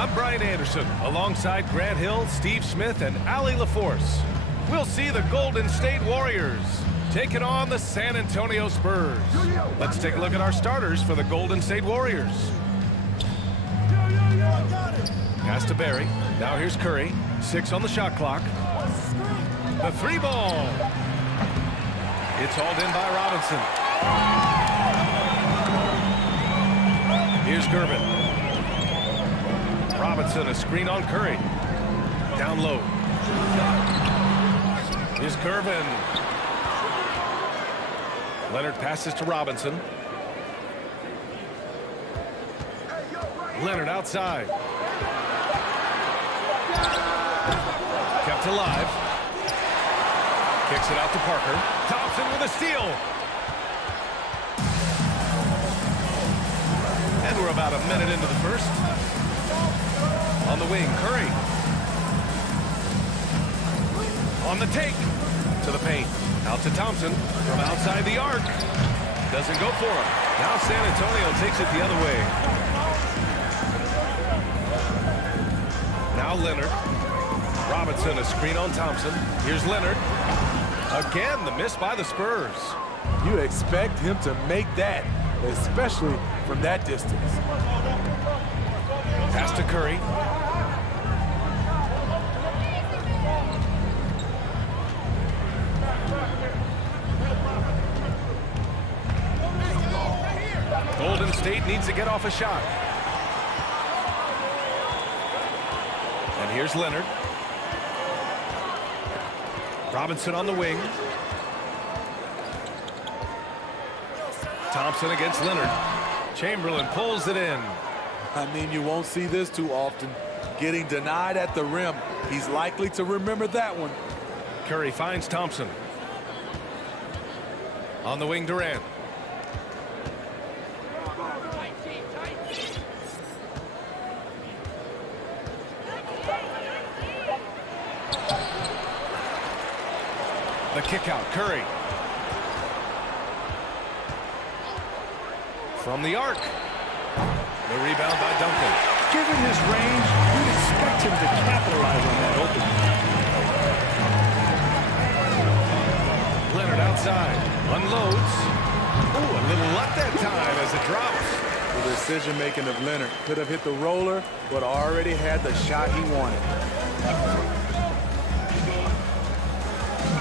I'm Brian Anderson, alongside Grant Hill, Steve Smith, and Allie LaForce. We'll see the Golden State Warriors taking on the San Antonio Spurs. Let's take a look at our starters for the Golden State Warriors. Pass to Barry. Now here's Curry. 6 on the shot clock. The 3-ball. It's hauled in by Robinson. Here's Gervin. Robinson, a screen on Curry. Down low. Here's Gervin. Leonard passes to Robinson. Leonard outside. Kept alive. Kicks it out to Parker. Thompson with a steal. And we're about a minute into the first. On the wing, Curry. On the take. To the paint. Out to Thompson. From outside the arc. Doesn't go for him. Now San Antonio takes it the other way. Now Leonard. Robinson, a screen on Thompson. Here's Leonard. Again, the miss by the Spurs. You expect him to make that, especially from that distance. Pass to Curry. Golden State needs to get off a shot. And here's Leonard. Robinson on the wing. Thompson against Leonard. Chamberlain pulls it in. I mean, you won't see this too often. Getting denied at the rim. He's likely to remember that one. Curry finds Thompson. On the wing, Durant. The kick out, Curry. From the arc. The rebound by Duncan. Given his range, you'd expect him to capitalize on that opening. Leonard outside. Unloads. Ooh, a little luck that time as it drops. The decision-making of Leonard could have hit the roller, but already had the shot he wanted.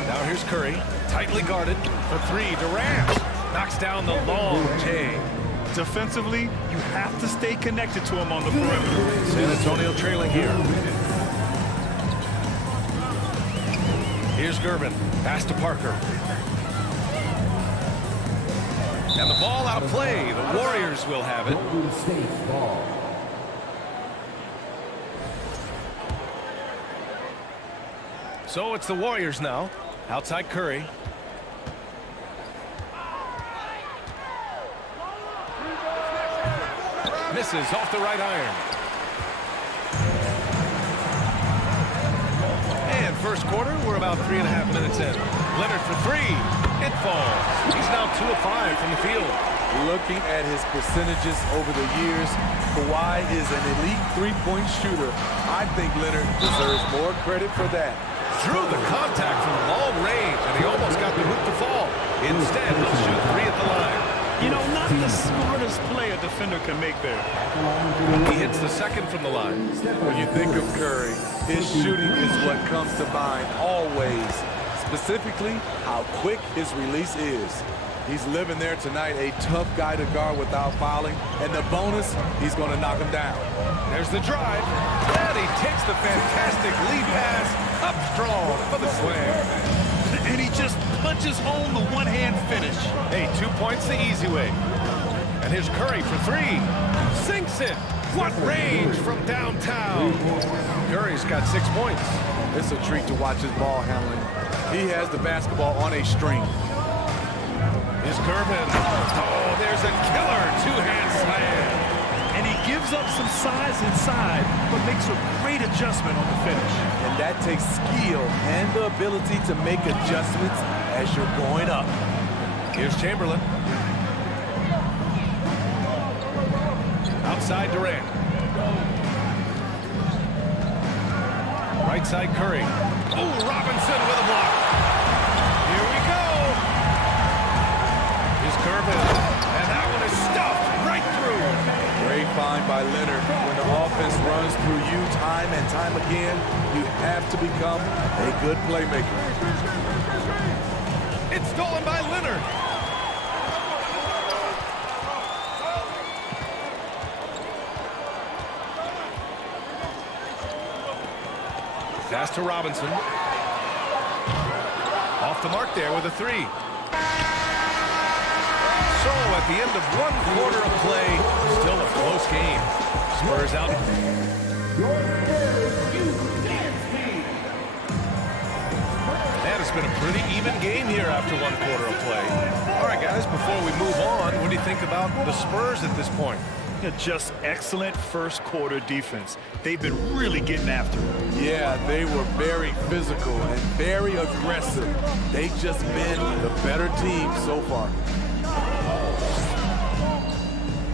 Now here's Curry, tightly guarded for 3. Durant knocks down the long J. Defensively, you have to stay connected to him on the perimeter. San Antonio trailing here. Here's Gervin. Pass to Parker. And the ball out of play. The Warriors will have it. So it's the Warriors now. Outside Curry. Misses off the right iron. And first quarter, we're about 3.5 minutes in. Leonard for three. It falls. He's now 2 of 5 from the field. Looking at his percentages over the years, Kawhi is an elite three-point shooter. I think Leonard deserves more credit for that. Drew the contact from long range, and he almost got the hoop to fall. Instead, he'll shoot 3 at the line. You know, not the smartest play a defender can make there. He hits the second from the line. When you think of Curry, his shooting is what comes to mind always. Specifically, how quick his release is. He's living there tonight, a tough guy to guard without fouling. And the bonus, he's going to knock him down. There's the drive. And he takes the fantastic lead pass up strong for the slam. And he just punches home the one-hand finish. Hey, 2 points the easy way. And here's Curry for three. Sinks it. What range from downtown. Curry's got 6 points. It's a treat to watch his ball handling. He has the basketball on a string. Here's Gervin. Oh, there's a killer two-hand slam. And he gives up some size inside, but makes a great adjustment on the finish. And that takes skill and the ability to make adjustments as you're going up. Here's Chamberlain. Outside Durant. Right side Curry. Oh, Robinson with a block. Here we go. Here's Gervin. And that one is stuffed right through. Great find by Leonard. When the offense runs through you time and time again, you have to become a good playmaker. It's stolen by Leonard. Pass to Robinson. Off the mark there with a three. So at the end of 1 quarter of play, still a close game. Spurs out. And it's been a pretty even game here after 1 quarter of play. All right, guys, before we move on, what do you think about the Spurs at this point? Just excellent first quarter defense. They've been really getting after it. Yeah, they were very physical and very aggressive. They've just been the better team so far.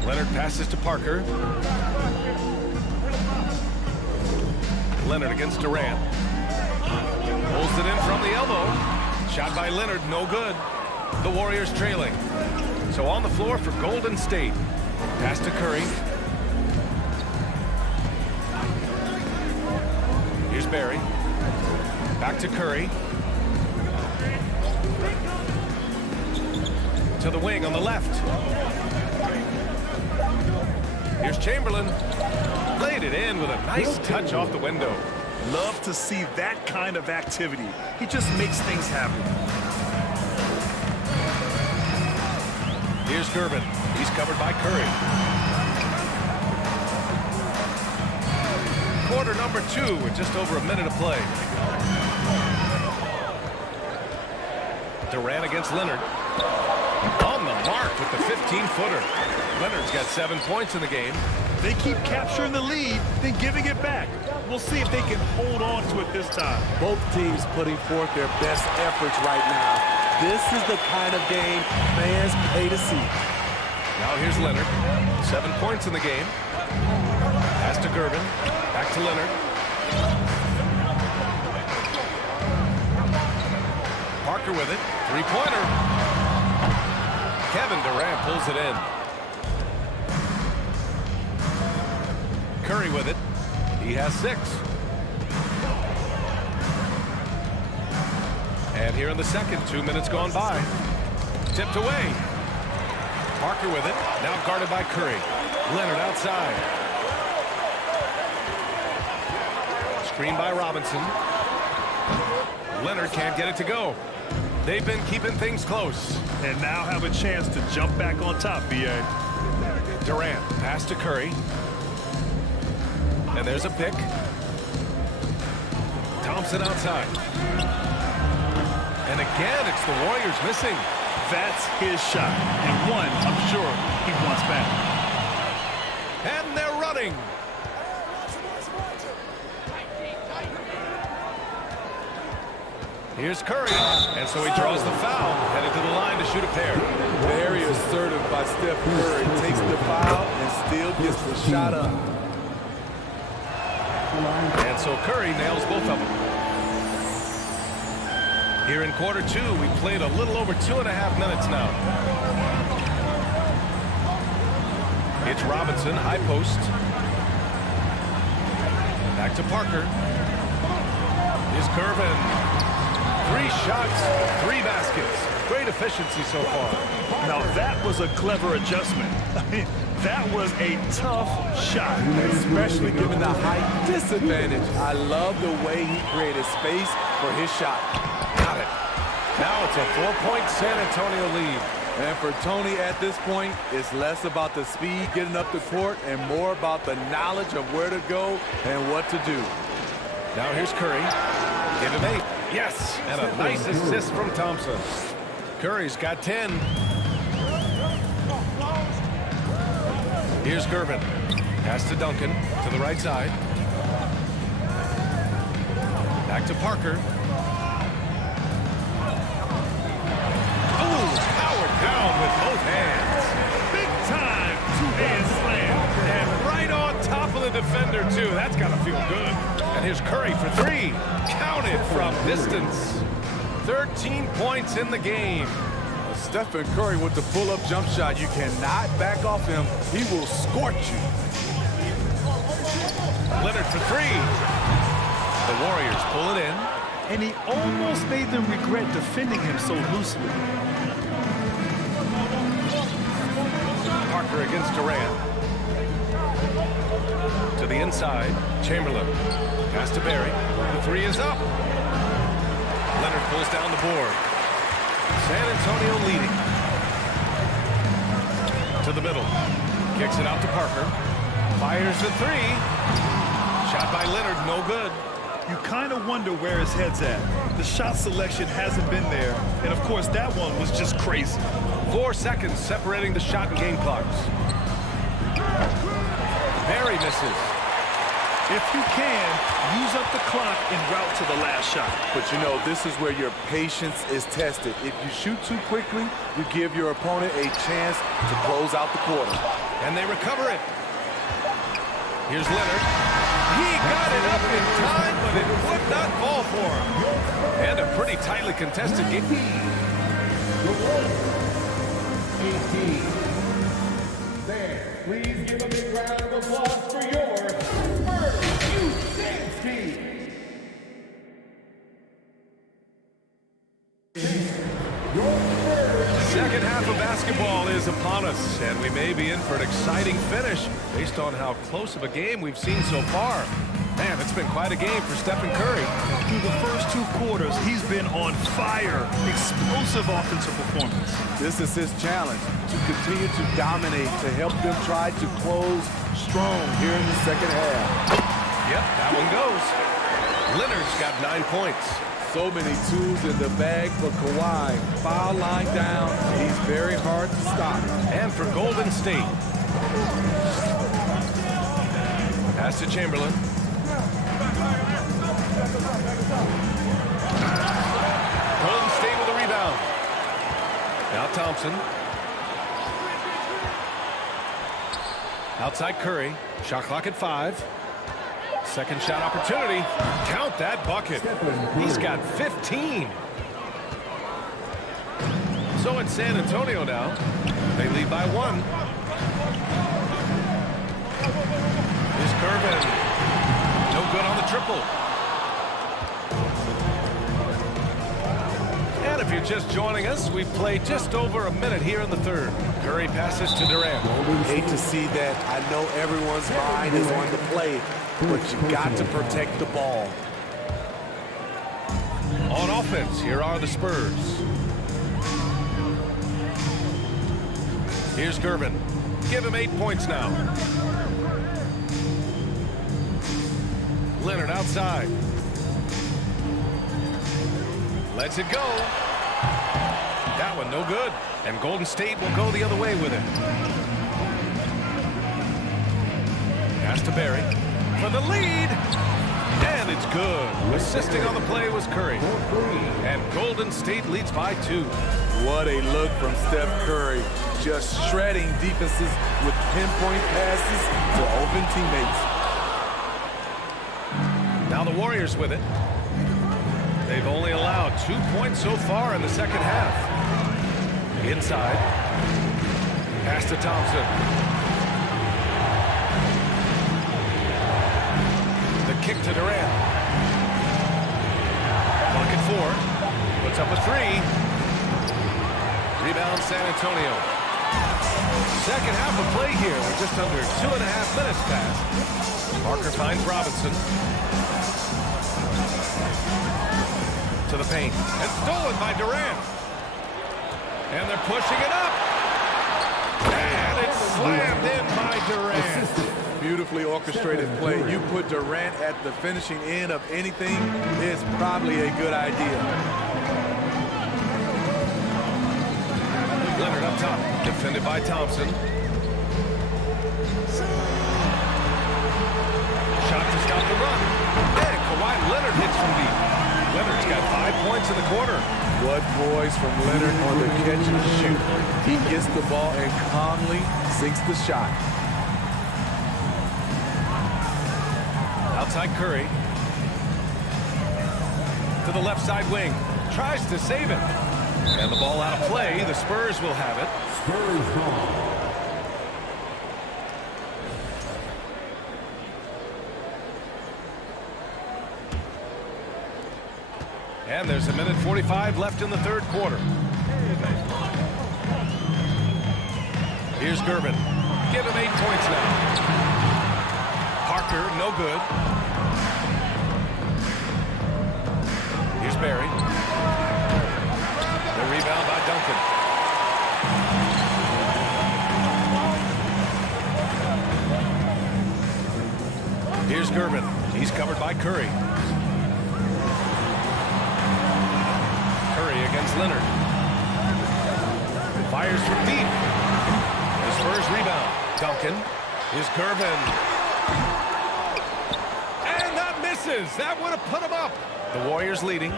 Leonard passes to Parker. Leonard against Durant. Pulls it in from the elbow. Shot by Leonard, no good. The Warriors trailing. So on the floor for Golden State. Pass to Curry. Here's Barry. Back to Curry. To the wing on the left. Here's Chamberlain. Laid it in with a nice touch off the window. Love to see that kind of activity. He just makes things happen. Here's Gervin. He's covered by Curry. Quarter number 2 with just over a minute of play. Durant against Leonard. On the mark with the 15-footer. Leonard's got 7 points in the game. They keep capturing the lead, then giving it back. We'll see if they can hold on to it this time. Both teams putting forth their best efforts right now. This is the kind of game fans pay to see. Now here's Leonard. 7 points in the game. Pass to Gervin. Back to Leonard. Parker with it. Three-pointer. Kevin Durant pulls it in. Curry with it. He has 6. And here in the second, 2 minutes gone by. Tipped away. Parker with it. Now guarded by Curry. Leonard outside. Screen by Robinson. Leonard can't get it to go. They've been keeping things close. And now have a chance to jump back on top, B.A. Durant, pass to Curry. And there's a pick. Thompson outside. And again, it's the Warriors missing. That's his shot. And one, I'm sure, he wants back. And they're running. Here's Curry, and so he draws the foul, headed to the line to shoot a pair. Very assertive by Steph Curry. Takes the foul and still gets the shot up. And so Curry nails both of them. Here in quarter two, we played a little over 2.5 minutes now. It's Robinson, high post. Back to Parker. Here's Curvin. 3 shots, 3 baskets. Great efficiency so far. Now that was a clever adjustment. I mean, that was a tough shot. Especially given the height disadvantage. I love the way he created space for his shot. Got it. Now it's a 4-point San Antonio lead. And for Tony at this point, it's less about the speed getting up the court and more about the knowledge of where to go and what to do. Now here's Curry. Give him 8. Yes, and a nice assist from Thompson. Curry's got 10. Here's Gervin. Pass to Duncan to the right side. Back to Parker. Oh, powered down with both hands. Big time two-hand slam. And right on top of the defender, too. That's got to feel good. And here's Curry for 3. Counted from distance. 13 points in the game. Stephen Curry with the pull-up jump shot. You cannot back off him. He will scorch you. Leonard for 3. The Warriors pull it in. And he almost made them regret defending him so loosely. Parker against Durant. To the inside. Chamberlain. Pass to Barry. The 3 is up. Leonard pulls down the board. San Antonio leading. To the middle. Kicks it out to Parker. Fires the 3. Shot by Leonard, no good. You kind of wonder where his head's at. The shot selection hasn't been there. And, of course, that one was just crazy. 4 seconds separating the shot and game clocks. Barry misses. If you can, use up the clock en route to the last shot. But you know, this is where your patience is tested. If you shoot too quickly, you give your opponent a chance to close out the quarter. And they recover it. Here's Leonard. He got it up in time, but it would not fall for him. And a pretty tightly contested game. 18. There, please give a big round of applause for your first team. Second half of basketball is upon us, and we may be in for an exciting finish based on how close of a game we've seen so far. Man, it's been quite a game for Stephen Curry. Through the first 2 quarters, he's been on fire. Explosive offensive performance. This is his challenge, to continue to dominate, to help them try to close strong here in the second half. Yep, that one goes. Leonard's got 9 points. So many tools in the bag for Kawhi. Foul line down. He's very hard to stop. And for Golden State. Pass to Chamberlain. Golden State with a rebound. Now Thompson. Outside Curry. Shot clock at 5. Second shot opportunity. Count that bucket. He's got 15. So it's San Antonio now. They lead by 1. Here's Curvin. No good on the triple. And if you're just joining us, we've played just over a minute here in the third. Curry passes to Durant. Hate to see that. I know everyone's mind is on the play, but you got to protect the ball. On offense, here are the Spurs. Here's Gervin. Give him 8 points now. Leonard outside. Lets it go. That one no good. And Golden State will go the other way with it. Pass to Barry for the lead. And it's good. Assisting on the play was Curry. And Golden State leads by 2. What a look from Steph Curry. Just shredding defenses with pinpoint passes to open teammates. Now the Warriors with it. They've only allowed 2 points so far in the second half. Inside. Pass to Thompson. The kick to Durant. Pocket 4. Puts up a 3. Rebound San Antonio. Second half of play here. We're just under 2.5 minutes past. Parker finds Robinson. To the paint. And stolen by Durant. And they're pushing it up. And it's slammed in by Durant. Beautifully orchestrated play. You put Durant at the finishing end of anything, it's probably a good idea. Leonard up top. Defended by Thompson. Shot to stop the run. And Kawhi Leonard hits from deep. Leonard's got 5 points in the quarter. What poise from Leonard on the catch and shoot. He gets the ball and calmly sinks the shot. Outside Curry. To the left side wing. Tries to save it. And the ball out of play. The Spurs will have it. Spurs ball. And there's 1:45 left in the third quarter. Here's Gervin. Give him 8 points now. Parker, no good. Here's Barry. The rebound by Duncan. Here's Gervin. He's covered by Curry. Curry against Leonard. Fires from deep. The Spurs rebound. Duncan. Here's Gervin. And that misses. That would have put him up. The Warriors leading.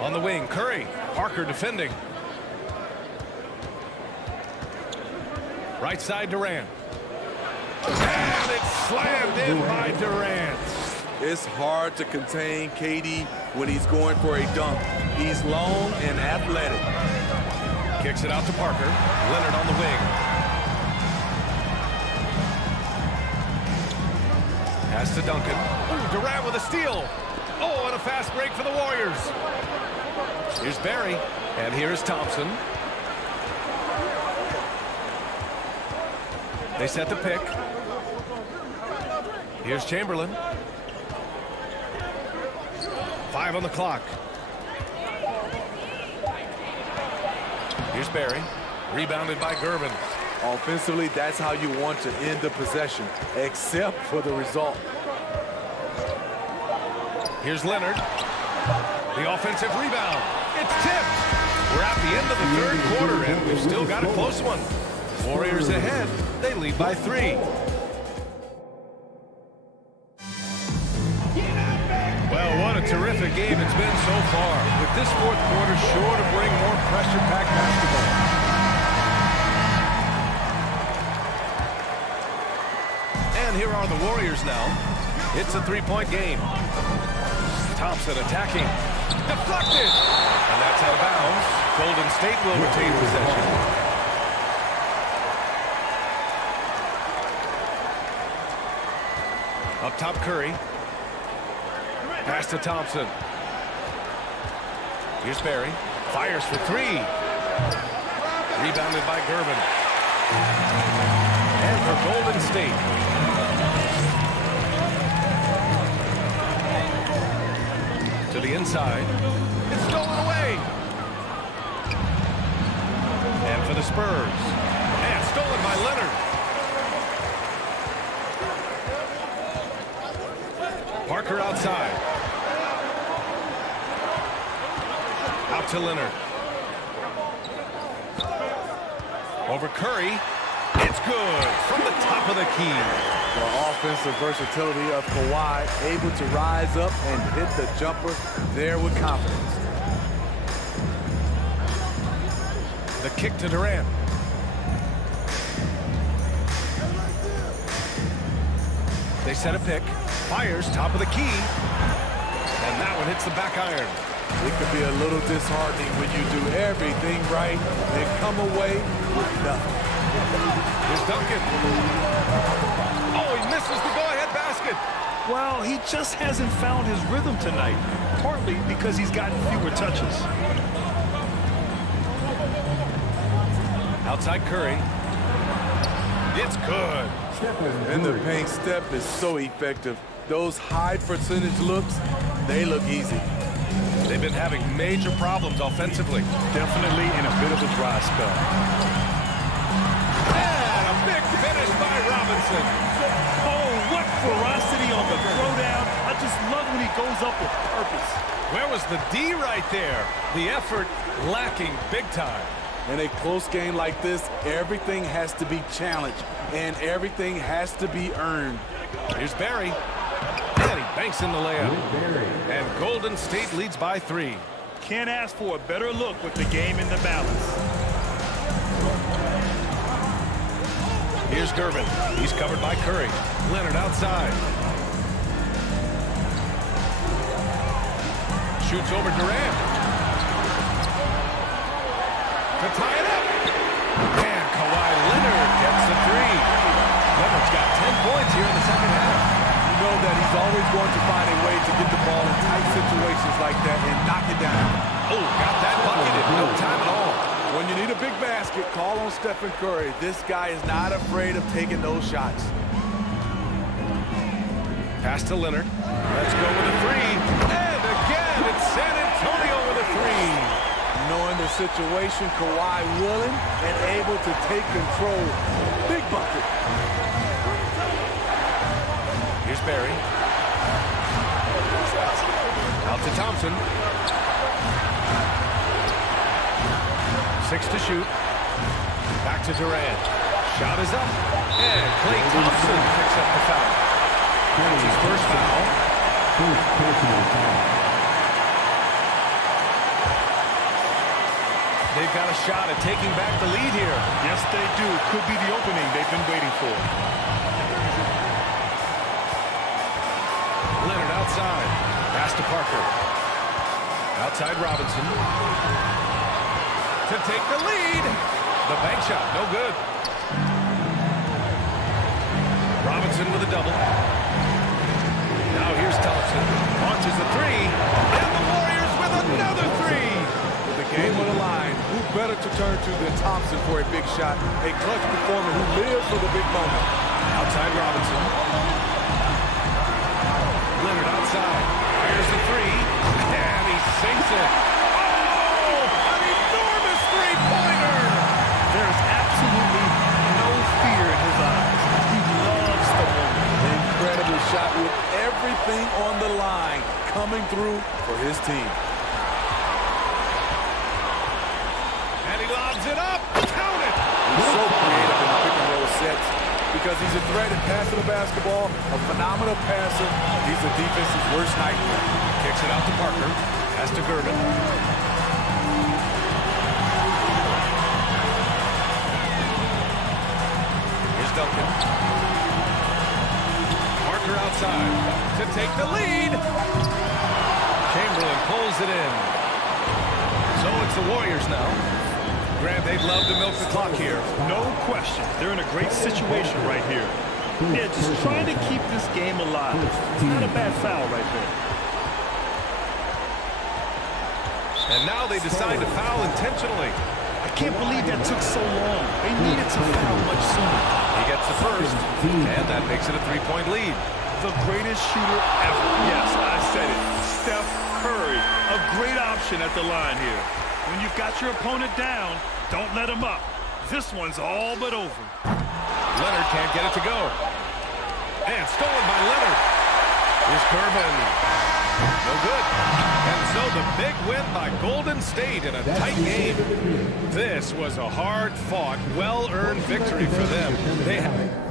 On the wing, Curry. Parker defending. Right side, Durant. And it's slammed in by Durant. It's hard to contain KD when he's going for a dunk. He's long and athletic. Kicks it out to Parker. Leonard on the wing. Pass to Duncan. Ooh, Durant with a steal. Oh, and a fast break for the Warriors. Here's Barry. And here's Thompson. They set the pick. Here's Chamberlain. 5 on the clock. Here's Barry. Rebounded by Gervin. Offensively, that's how you want to end the possession, except for the result. Here's Leonard. The offensive rebound. It's tipped. We're at the end of the third quarter, and we've still got a close one. Warriors ahead. They lead by 3. Well, what a terrific game it's been so far. With this fourth quarter sure to bring more pressure-packed basketball. And here are the Warriors now. It's a 3-point game. Thompson attacking. Deflected. And that's out of bounds. Golden State will retain possession. Up top, Curry. Pass to Thompson. Here's Barry. Fires for three. Rebounded by Gervin. And for Golden State. To the inside. It's stolen away. And for the Spurs. And stolen by Leonard. Parker outside. Out to Leonard. Over Curry. It's good from the top of the key. The offensive versatility of Kawhi, able to rise up and hit the jumper there with confidence. The kick to Durant. They set a pick. Fires top of the key. And that one hits the back iron. It could be a little disheartening when you do everything right and come away with nothing. Here's Duncan. Oh, he misses the go-ahead basket. Well, he just hasn't found his rhythm tonight, partly because he's gotten fewer touches. Outside Curry. It's good. And the paint step is so effective. Those high percentage looks, they look easy. They've been having major problems offensively. Definitely in a bit of a dry spell. And a big finish by Robinson. Oh, what ferocity on the throwdown. I just love when he goes up with purpose. Where was the D right there? The effort lacking big time. In a close game like this, everything has to be challenged and everything has to be earned. Here's Barry. And he banks in the layup. And Golden State leads by 3. Can't ask for a better look with the game in the balance. Here's Gervin. He's covered by Curry. Leonard outside. Shoots over Durant. To tie it up. And Kawhi Leonard gets the 3. Leonard's got 10 points here in the second half. You know that he's always going to find a way to get the ball in tight situations like that and knock it down. Oh, got that bucket in no time at all. When you need a big basket, call on Stephen Curry. This guy is not afraid of taking those shots. Pass to Leonard. Let's go with a 3. And again, it's San Antonio with a 3. Knowing the situation, Kawhi willing and able to take control. Big bucket. Here's Barry. Out to Thompson. 6 to shoot. Back to Durant. Shot is up. And Klay Thompson picks up the foul. That's his first foul. They've got a shot at taking back the lead here. Yes, they do. Could be the opening they've been waiting for. Leonard outside. Pass to Parker. Outside Robinson. To take the lead. The bank shot, no good. Robinson with a double. Now here's Thompson. Launches the 3. And the Warriors with another 3. With the game on the line, who better to turn to than Thompson for a big shot? A clutch performer who lives for the big moment. Outside Robinson. Leonard outside. Here's the 3. And he sinks it. Oh! An enormous three-pointer! There's absolutely no fear in his eyes. He loves the moment. Incredible shot with everything on the line coming through for his team. And he lobs it up. Count it! He's so creative in the pick and roll sets because he's a threat at passing the basketball, a phenomenal passer. He's the defense's worst nightmare. Kicks it out to Parker. Pass to Gervin. Here's Duncan. Parker outside to take the lead. Chamberlain pulls it in. So it's the Warriors now. Grant, they'd love to milk the clock here. No question. They're in a great situation right here. Yeah, just trying to keep this game alive. It's not a bad foul right there. And now they decide to foul intentionally. I can't believe that took so long. They needed to foul much sooner. He gets the first, and that makes it a 3-point lead. The greatest shooter ever. Yes, I said it. Steph Curry, a great option at the line here. When you've got your opponent down, don't let him up. This one's all but over. Leonard can't get it to go. And stolen by Leonard. Here's Curvin. No good. And so the big win by Golden State in a tight game. This was a hard-fought, well-earned victory for them. They have...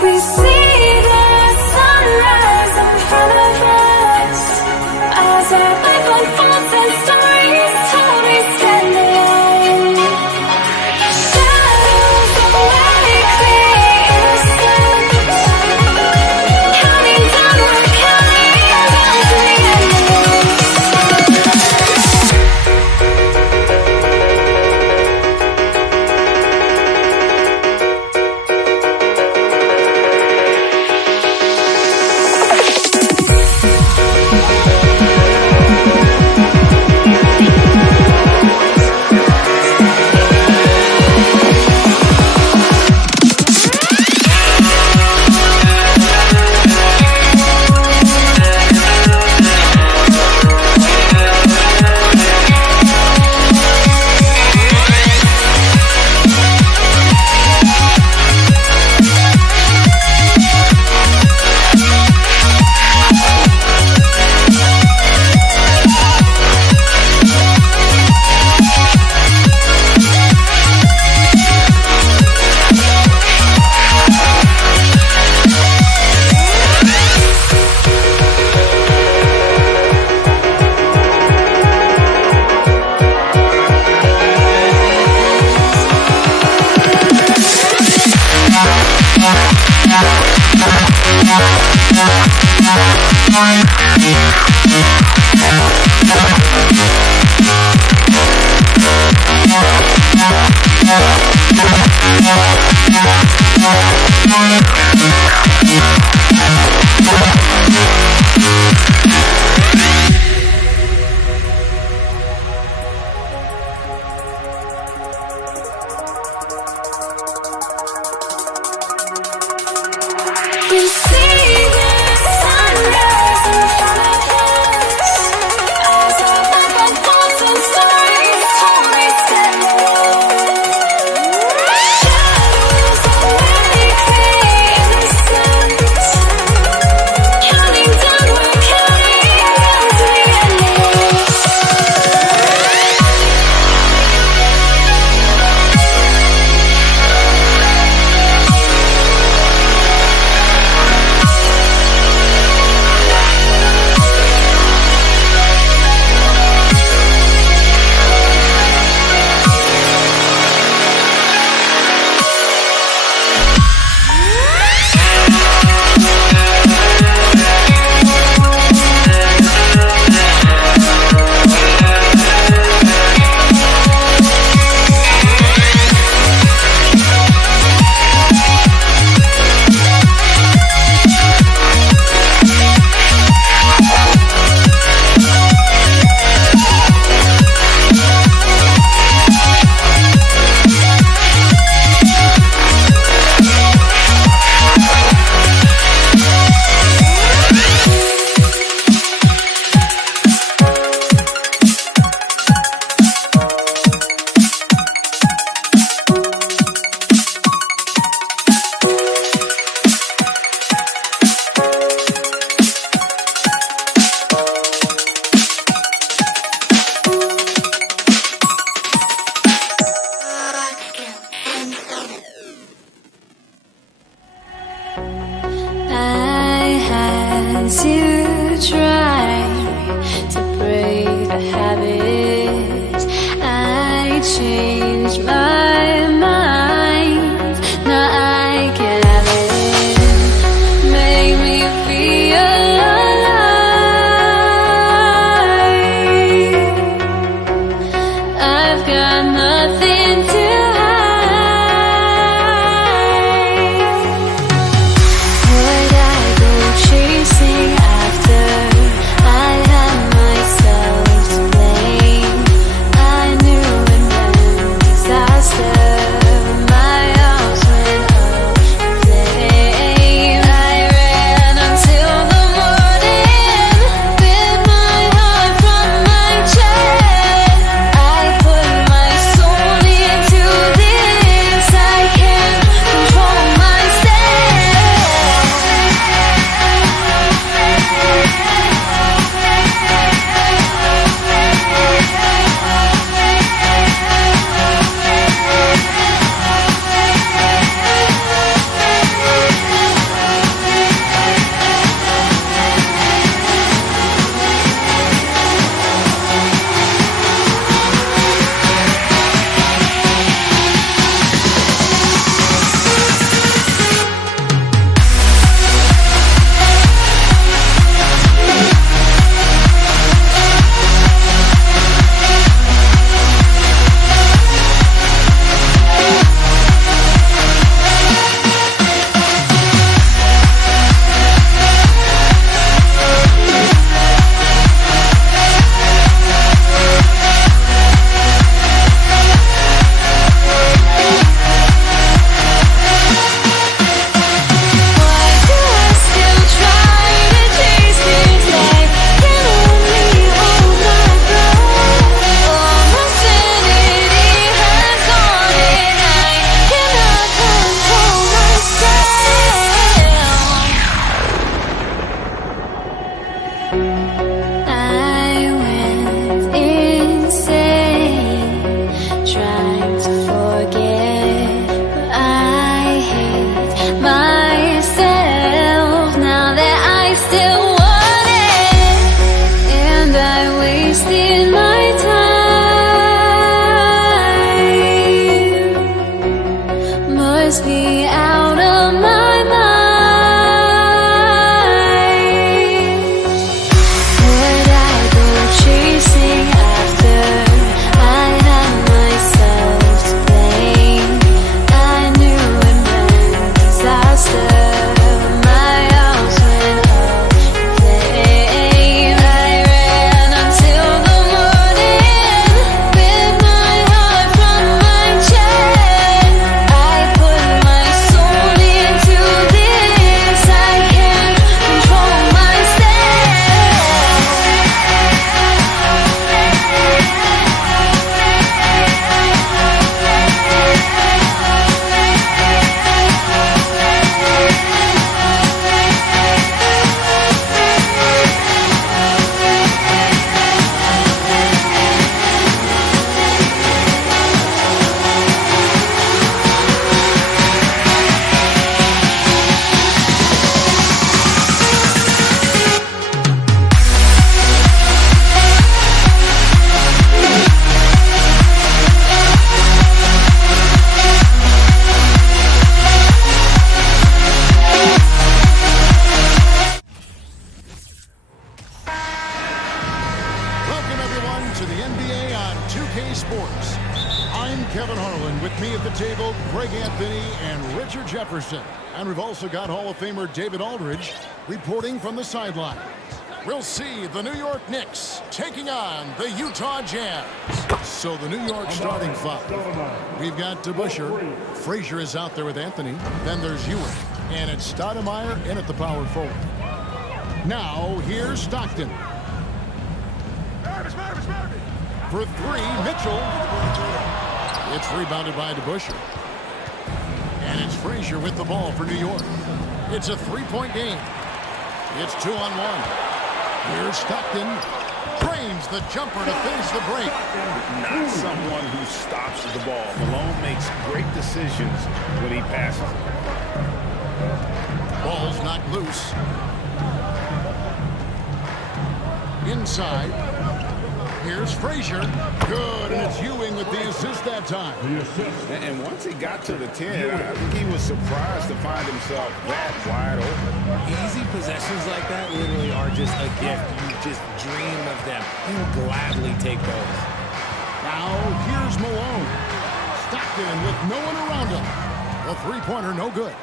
We see the sunrise in front of us as our life unfolds and stories told. We stand alone. Shadows away, innocent, counting down, we're counting down to the end. We see the sunrise in front of us as our life unfolds and stories told. We stand alone. Shadows away, innocent. as you try to break the habit, I changed my mind. Now I can have it. Make me feel alive. I've got nothing to chasing after, I had myself to blame. I knew it meant disaster. My arms went up in flame. I ran until the morning, bit my heart from my chest. I put my soul into this. I can't control myself. Must be out of my mind. Would I go chasing after? I had myself to blame. I knew it meant disaster. My arms went up in flame. I ran until the morning, bit my heart from my chest. I put my soul into this. I can't control myself. Welcome, everyone, to the NBA on 2K Sports. I'm Kevin Harlan. With me at the table, Greg Anthony and Richard Jefferson. And we've also got Hall of Famer David Aldridge reporting from the sideline. We'll see the New York Knicks taking on the Utah Jazz. So the New York starting five. We've got DeBusschere. Frazier is out there with Anthony. Then there's Ewing. And it's Stoudemire in at the power forward. Now, here's Stockton. For three, Mitchell. It's rebounded by DeBusschere. And it's Frazier with the ball for New York. It's a three-point game. It's 2-on-1. Here's Stockton. Drains the jumper to finish the break. Not someone who stops the ball. Malone makes great decisions when he passes. Ball's knocked loose. inside. Here's Frazier. Good, and it's Ewing with the assist that time. And once he got to the 10, I think he was surprised to find himself that wide open. Easy possessions like that literally are just a gift. You just dream of them. He'll gladly take those. Now, here's Malone. Stockton with no one around him. The three-pointer, no good.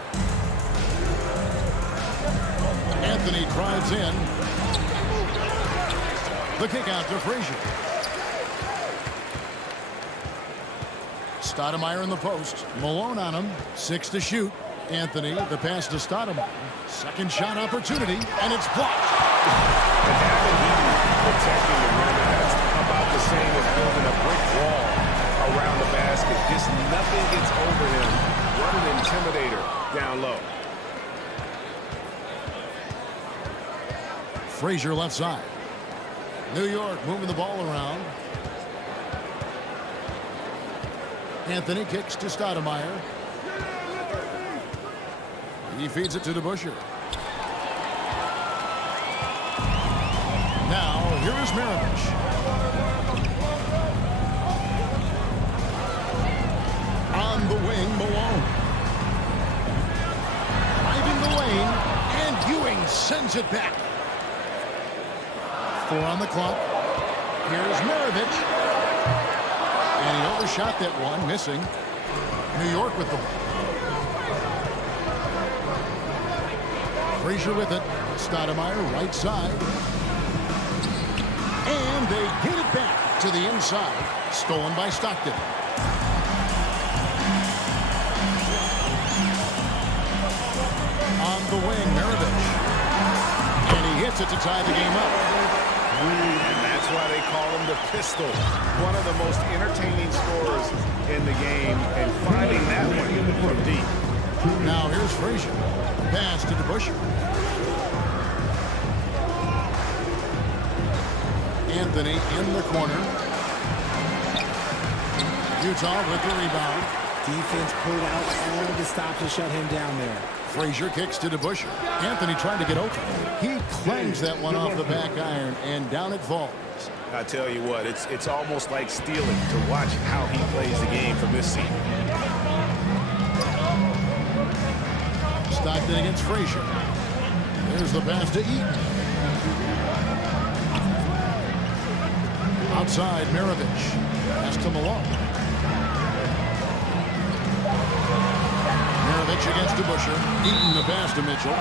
Anthony drives in. The kick out to Frazier. Stoudemire in the post. Malone on him. 6 to shoot. Anthony, the pass to Stoudemire. Second shot opportunity, and it's blocked. And having Eden protecting the rim, that's about the same as building a brick wall around the basket. Just nothing gets over him. What an intimidator down low. Frazier left side. New York moving the ball around. Anthony kicks to Stoudemire. He feeds it to DeBusschere. Now, here is Maravich. On the wing, Malone. Driving the lane, and Ewing sends it back. 4 on the clock. Here's Maravich. And he overshot that one, missing. New York with the ball. Frazier with it. Stoudemire right side. And they get it back to the inside. Stolen by Stockton. On the wing, Maravich. And he hits it to tie the game up. And that's why they call him the pistol. One of the most entertaining scorers in the game, and finding that one from deep. Now here's Frazier. Pass to DeBusschere. Anthony in the corner. Utah with the rebound. Defense pulled out all the stops to shut him down there. Frazier kicks to DeBusschere. Anthony trying to get open. He clangs that one off the back iron, and down it falls. I tell you what, it's almost like stealing to watch how he plays the game from this seat. Stockton against Frazier. There's the pass to Eaton. Outside, Maravich. Pass to Malone. Maravich against DeBusschere. Eaton the pass to Mitchell.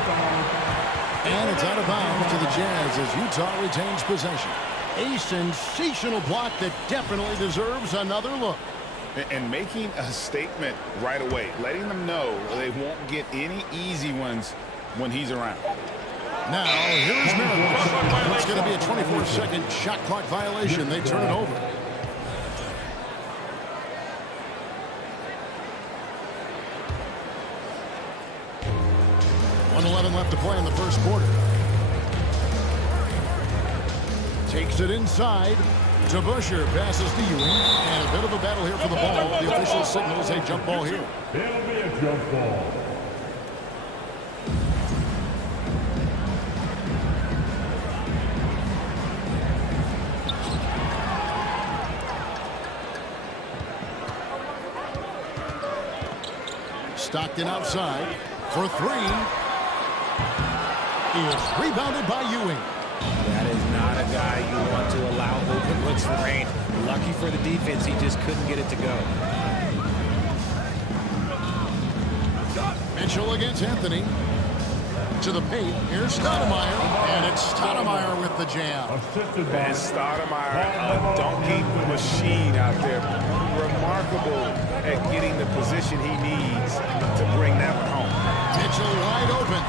And it's out of bounds to the Jazz as Utah retains possession. A sensational block that definitely deserves another look. And making a statement right away, letting them know they won't get any easy ones when he's around. Now, here's Maravich. It's going to be a 24-second shot clock violation. They turn it over. .11 left to play in the first quarter. Takes it inside. DeBusschere passes to Ewing. And a bit of a battle here for the ball. The official signals a jump ball here. It'll be a jump ball. Stockton outside for 3. He is rebounded by Ewing. That is not a guy you want to allow open looks for rain. Lucky for the defense, he just couldn't get it to go. Mitchell against Anthony. To the paint. Here's Stoudemire. And it's Stoudemire with the jam. And Stoudemire, a donkey machine out there. Remarkable at getting the position he needs to bring that one home. Mitchell wide open.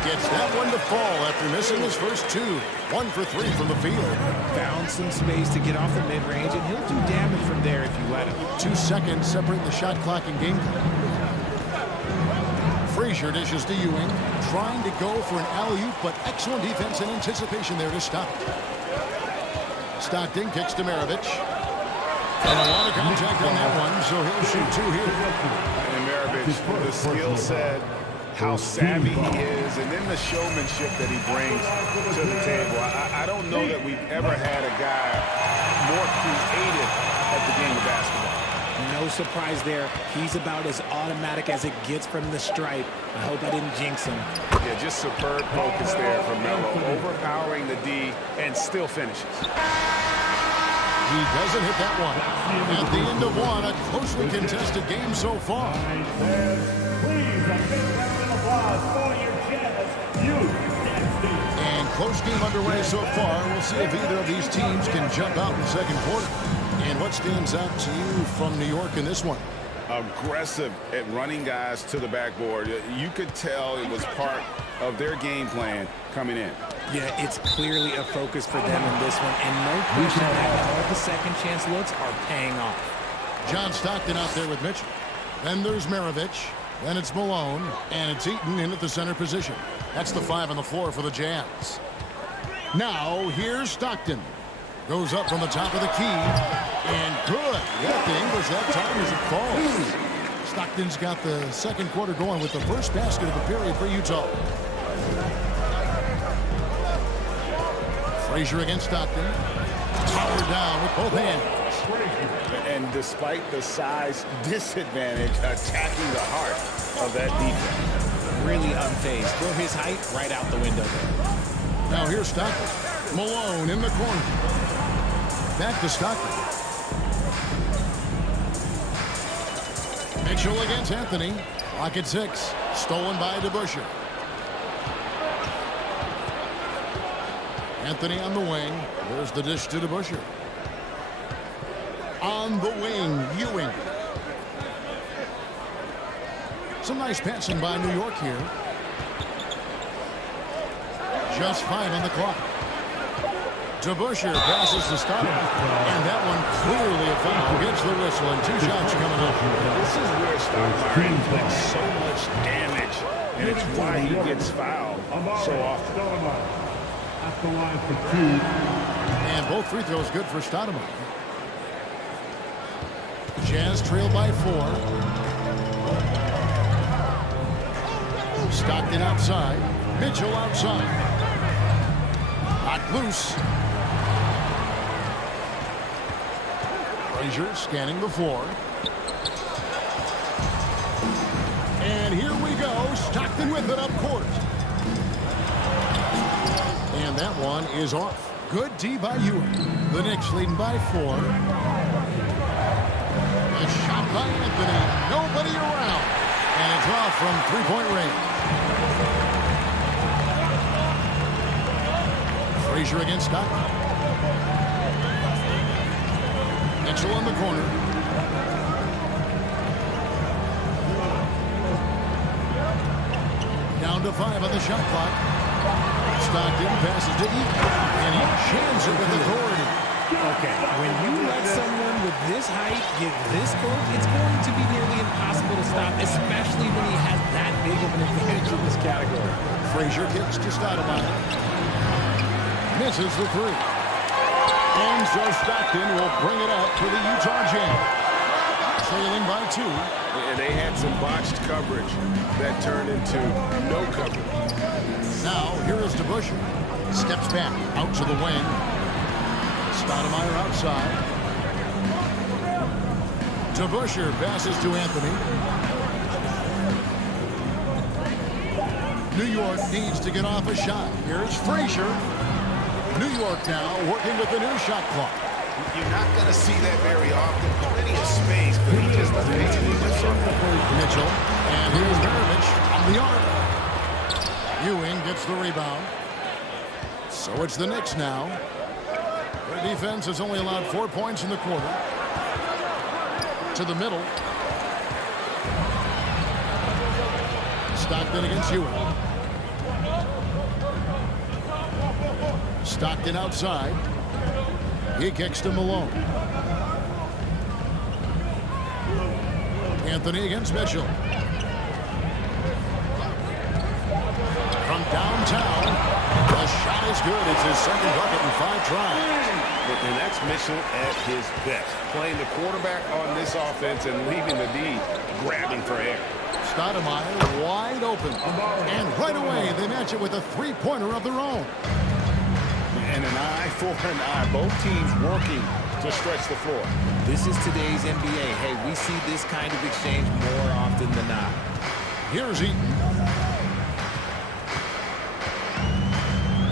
Gets that one to fall after missing his first 2. 1 for 3 from the field. Found some space to get off the mid-range, and he'll do damage from there if you let him. 2 seconds separate the shot clock and game clock. Frazier dishes to Ewing. Trying to go for an alley-oop, but excellent defense and anticipation there to stop it. Stockton kicks to Maravich. And a lot of contact on that one, so he'll shoot 2 here. And Maravich, the skill set how savvy he is, and then the showmanship that he brings to the table. I don't know that we've ever had a guy more creative at the game of basketball. No surprise there. He's about as automatic as it gets from the stripe. I hope I didn't jinx him. Yeah, just superb focus there from Melo, overpowering the D and still finishes. He doesn't hit that one. At the end of one, a closely contested game so far. And close game underway so far. We'll see if either of these teams can jump out in the second quarter. And what stands out to you from New York in this one? Aggressive at running guys to the backboard. You could tell it was part of their game plan coming in. Yeah, it's clearly a focus for them in this one, and no question that all the second chance looks are paying off. John Stockton out there with Mitchell. Then there's Maravich. Then it's Malone, and it's Eaton in at the center position. That's the 5 on the floor for the Jazz. Now, here's Stockton. Goes up from the top of the key, and good. Got the English that time as it falls. Stockton's got the second quarter going with the first basket of the period for Utah. Frazier against Stockton. Powered down with both hands. And despite the size disadvantage, attacking the heart of that defense. Really unfazed. Throw his height right out the window there. Now here's Stockton. Malone in the corner. Back to Stockton. Mitchell against Anthony. Clock at 6. Stolen by DeBusschere. Anthony on the wing. There's the dish to DeBusschere. On the wing, Ewing. Some nice passing by New York here. Just 5 on the clock. DeBusschere passes to Stockton. And that one clearly a foul. Gets the whistle and 2 shots coming up. This is where Stoudemire inflicts so much damage, and it's why he gets fouled so often. At the line for 2. And both free throws good for Stoudemire. Jazz trailed by 4. Stockton outside. Mitchell outside. Knocked loose. Frazier scanning the floor. And here we go. Stockton with it up court. And that one is off. Good D by Ewing. The Knicks leading by 4. A shot by Anthony. Nobody around. And it's off from three-point range. Frazier against Stockton. Mitchell in the corner. Down to 5 on the shot clock. Stockton passes to Eaton. And he jams it with authority. Okay, when you let someone with this height get this close, it's going to be nearly impossible to stop, especially when he has that big of an advantage in this category. Frazier kicks to Stoudemire. Misses the 3. And so Stockton will bring it up for the Utah Jazz. Trailing by 2. And they had some botched coverage that turned into no coverage. Now, here is DeBusschere. Steps back, out to the wing. Stoudemire outside. DeBusschere passes to Anthony. New York needs to get off a shot. Here's Frazier. New York now working with the new shot clock. You're not going to see that very often. Plenty of space, but he just basically lifts up. Mitchell. And here's Maravich on the arc. Ewing gets the rebound. So it's the Knicks now. Their defense has only allowed 4 points in the quarter. To the middle. Stockton against Ewing. Stockton outside. He kicks to Malone. Anthony against Mitchell. From downtown, the shot is good. It's his second bucket in 5 tries. And that's Mitchell at his best. Playing the quarterback on this offense and leaving the D grabbing for air. Stoudemire wide open. And right away, they match it with a three-pointer of their own. And an eye for an eye. Both teams working to stretch the floor. This is today's NBA. Hey, we see this kind of exchange more often than not. Here's Eaton.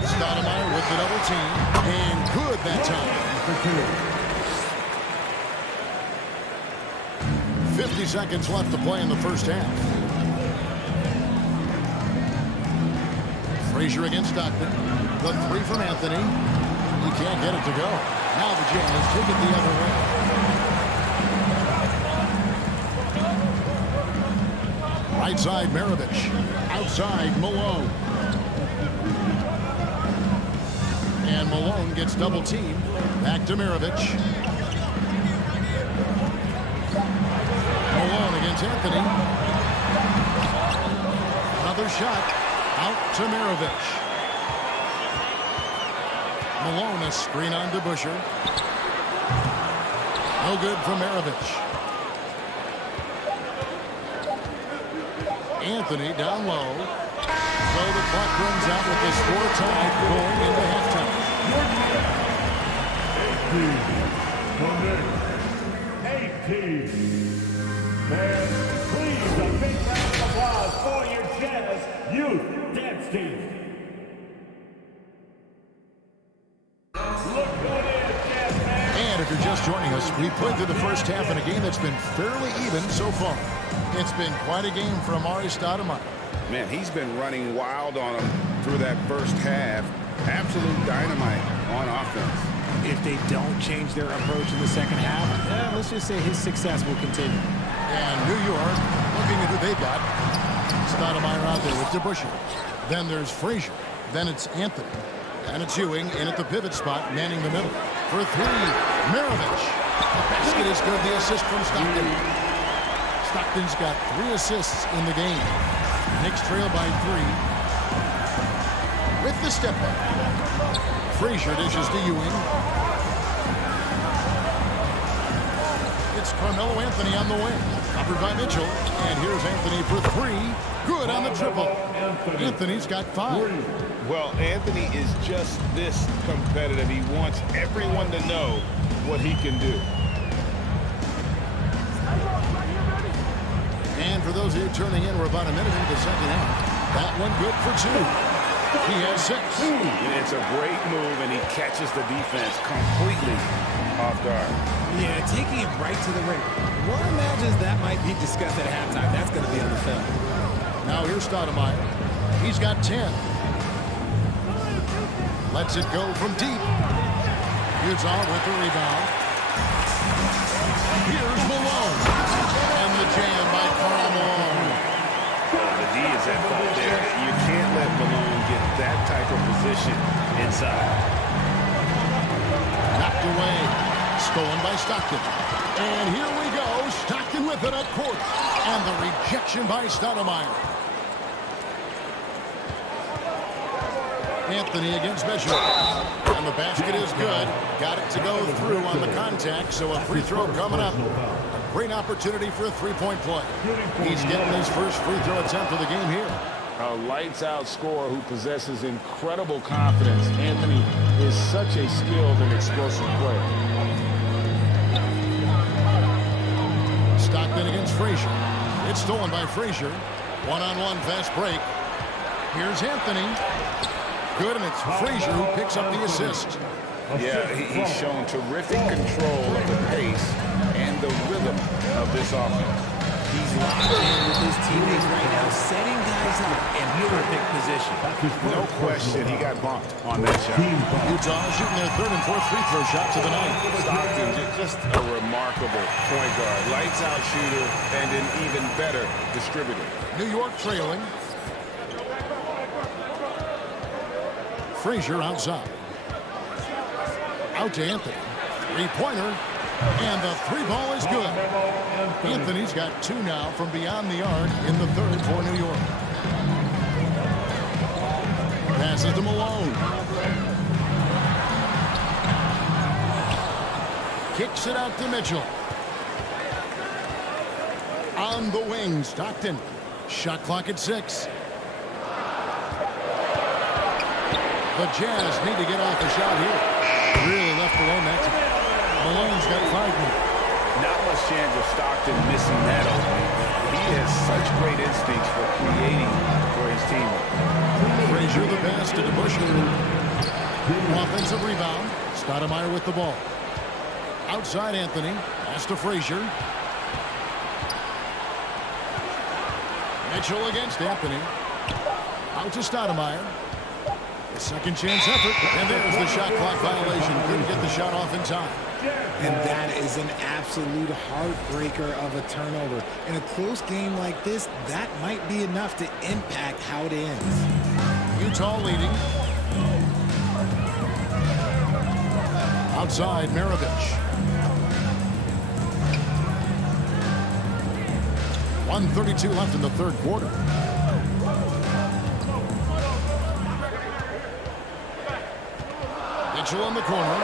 Stoudemire with the double team. And good that time. 50 seconds left to play in the first half. Frazier against Stockton. The three from Anthony. He can't get it to go. Now the Jazz take it the other way. Right side, Maravich. Outside, Malone. And Malone gets double teamed. Back to Maravich. Malone against Anthony. Another shot. Out to Maravich. Malone, a screen on to Busher. No good from Maravich. Anthony down low. So the clock runs out with the score tied going into halftime. 18. And please, a big round of applause for your Jazz Youth Dance Team. And if you're just joining us, we played through the first half in a game that's been fairly even so far. It's been quite a game for Amar'e Stoudemire. Man, he's been running wild on them through that first half. Absolute dynamite on offense. If they don't change their approach in the second half, let's just say his success will continue. And New York, looking at who they've got. Stoudemire out there with DeBusschere. Then there's Frazier. Then it's Anthony. And it's Ewing in at the pivot spot, manning the middle. For three, Maravich. The basket is good. The assist from Stockton. Stockton's got 3 assists in the game. Knicks trail by 3. With the step back. Frazier dishes to Ewing. It's Carmelo Anthony on the wing. Covered by Mitchell. And here's Anthony for 3. Good on the triple. Anthony's got 5. Well, Anthony is just this competitive. He wants everyone to know what he can do. And for those of you turning in, we're about a minute into the second half. That one good for 2. He has 6. It's a great move, and he catches the defense completely off guard. Yeah, taking it right to the ring. One imagines that might be discussed at halftime. That's going to be on the film. Now here's Stoudemire. He's got 10. Lets it go from deep. Utah with the rebound. Here's Malone. And the jam by Karl Malone. Well, the D is at fault there. You can't let Malone get that type of position inside. Knocked away. Stolen by Stockton. And here we go. Stockton with it at court. And the rejection by Stoudemire. Anthony against Bishop. And the basket is good. Got it to go through on the contact, so a free throw coming up. A great opportunity for a three-point play. He's getting his first free throw attempt of the game here. A lights-out scorer who possesses incredible confidence. Anthony is such a skilled and explosive player. Stockton against Frazier. It's stolen by Frazier. One-on-one fast break. Here's Anthony. Good, and it's Frazier who picks up the assist. Yeah, he's shown terrific control of the pace and the rhythm of this offense. He's locked in with his teammates right now, setting guys up in perfect position. No question, he got bumped on that shot. Utah shooting their 3rd and 4th free throw shots of the night. Stockton, just a remarkable point guard. Lights out shooter and an even better distributor. New York trailing. Frazier outside. Out to Anthony. Three-pointer. And the 3 ball is good. Anthony's got 2 now from beyond the arc in the 3rd for New York. Passes to Malone. Kicks it out to Mitchell. On the wing, Stockton. Shot clock at 6. The Jazz need to get off the shot here. Really left alone that time. Malone's got 5 minutes. Not much chance of Stockton missing that opening. He has such great instincts for creating for his team. Frazier the pass to DeBusschere. Offensive rebound. Stoudemire with the ball. Outside Anthony. Pass to Frazier. Mitchell against Anthony. Out to Stoudemire. A second chance effort. And there's the shot clock violation. Couldn't get the shot off in time. And that is an absolute heartbreaker of a turnover. In a close game like this, that might be enough to impact how it ends. Utah leading. Outside, Maravich. 1:32 left in the third quarter. Mitchell in the corner.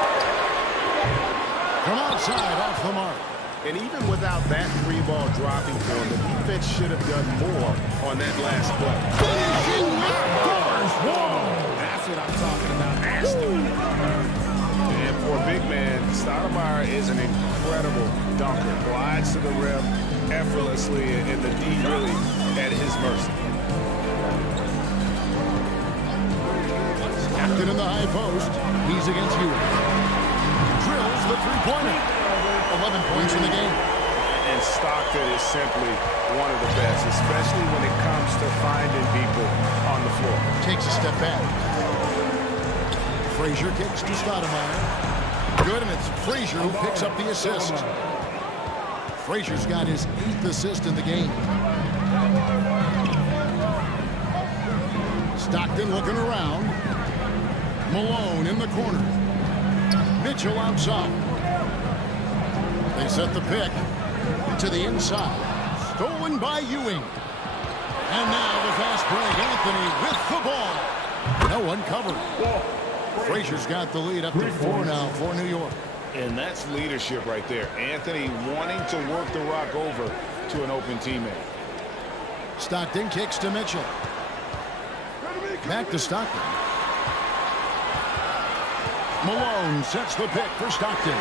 From outside, off the mark. And even without that 3-ball dropping for him, the defense should have done more on that last play. That's what I'm talking about. Master. And for a big man, Stoudemire is an incredible dunker. Glides to the rim effortlessly, and the D really at his mercy. Stockton in the high post. He's against Ewing. Drills the three-pointer. 11 points in the game. And Stockton is simply one of the best, especially when it comes to finding people on the floor. Takes a step back. Frazier kicks to Stoudemire. Good, and it's Frazier who picks up the assist. Frazier's got his 8th assist in the game. Stockton looking around. Malone in the corner. Mitchell outside. They set the pick to the inside. Stolen by Ewing. And now the fast break. Anthony with the ball. No one covered. Frazier's got the lead up to 4 now for New York. And that's leadership right there. Anthony wanting to work the rock over to an open teammate. Stockton kicks to Mitchell. Back to Stockton. Malone sets the pick for Stockton.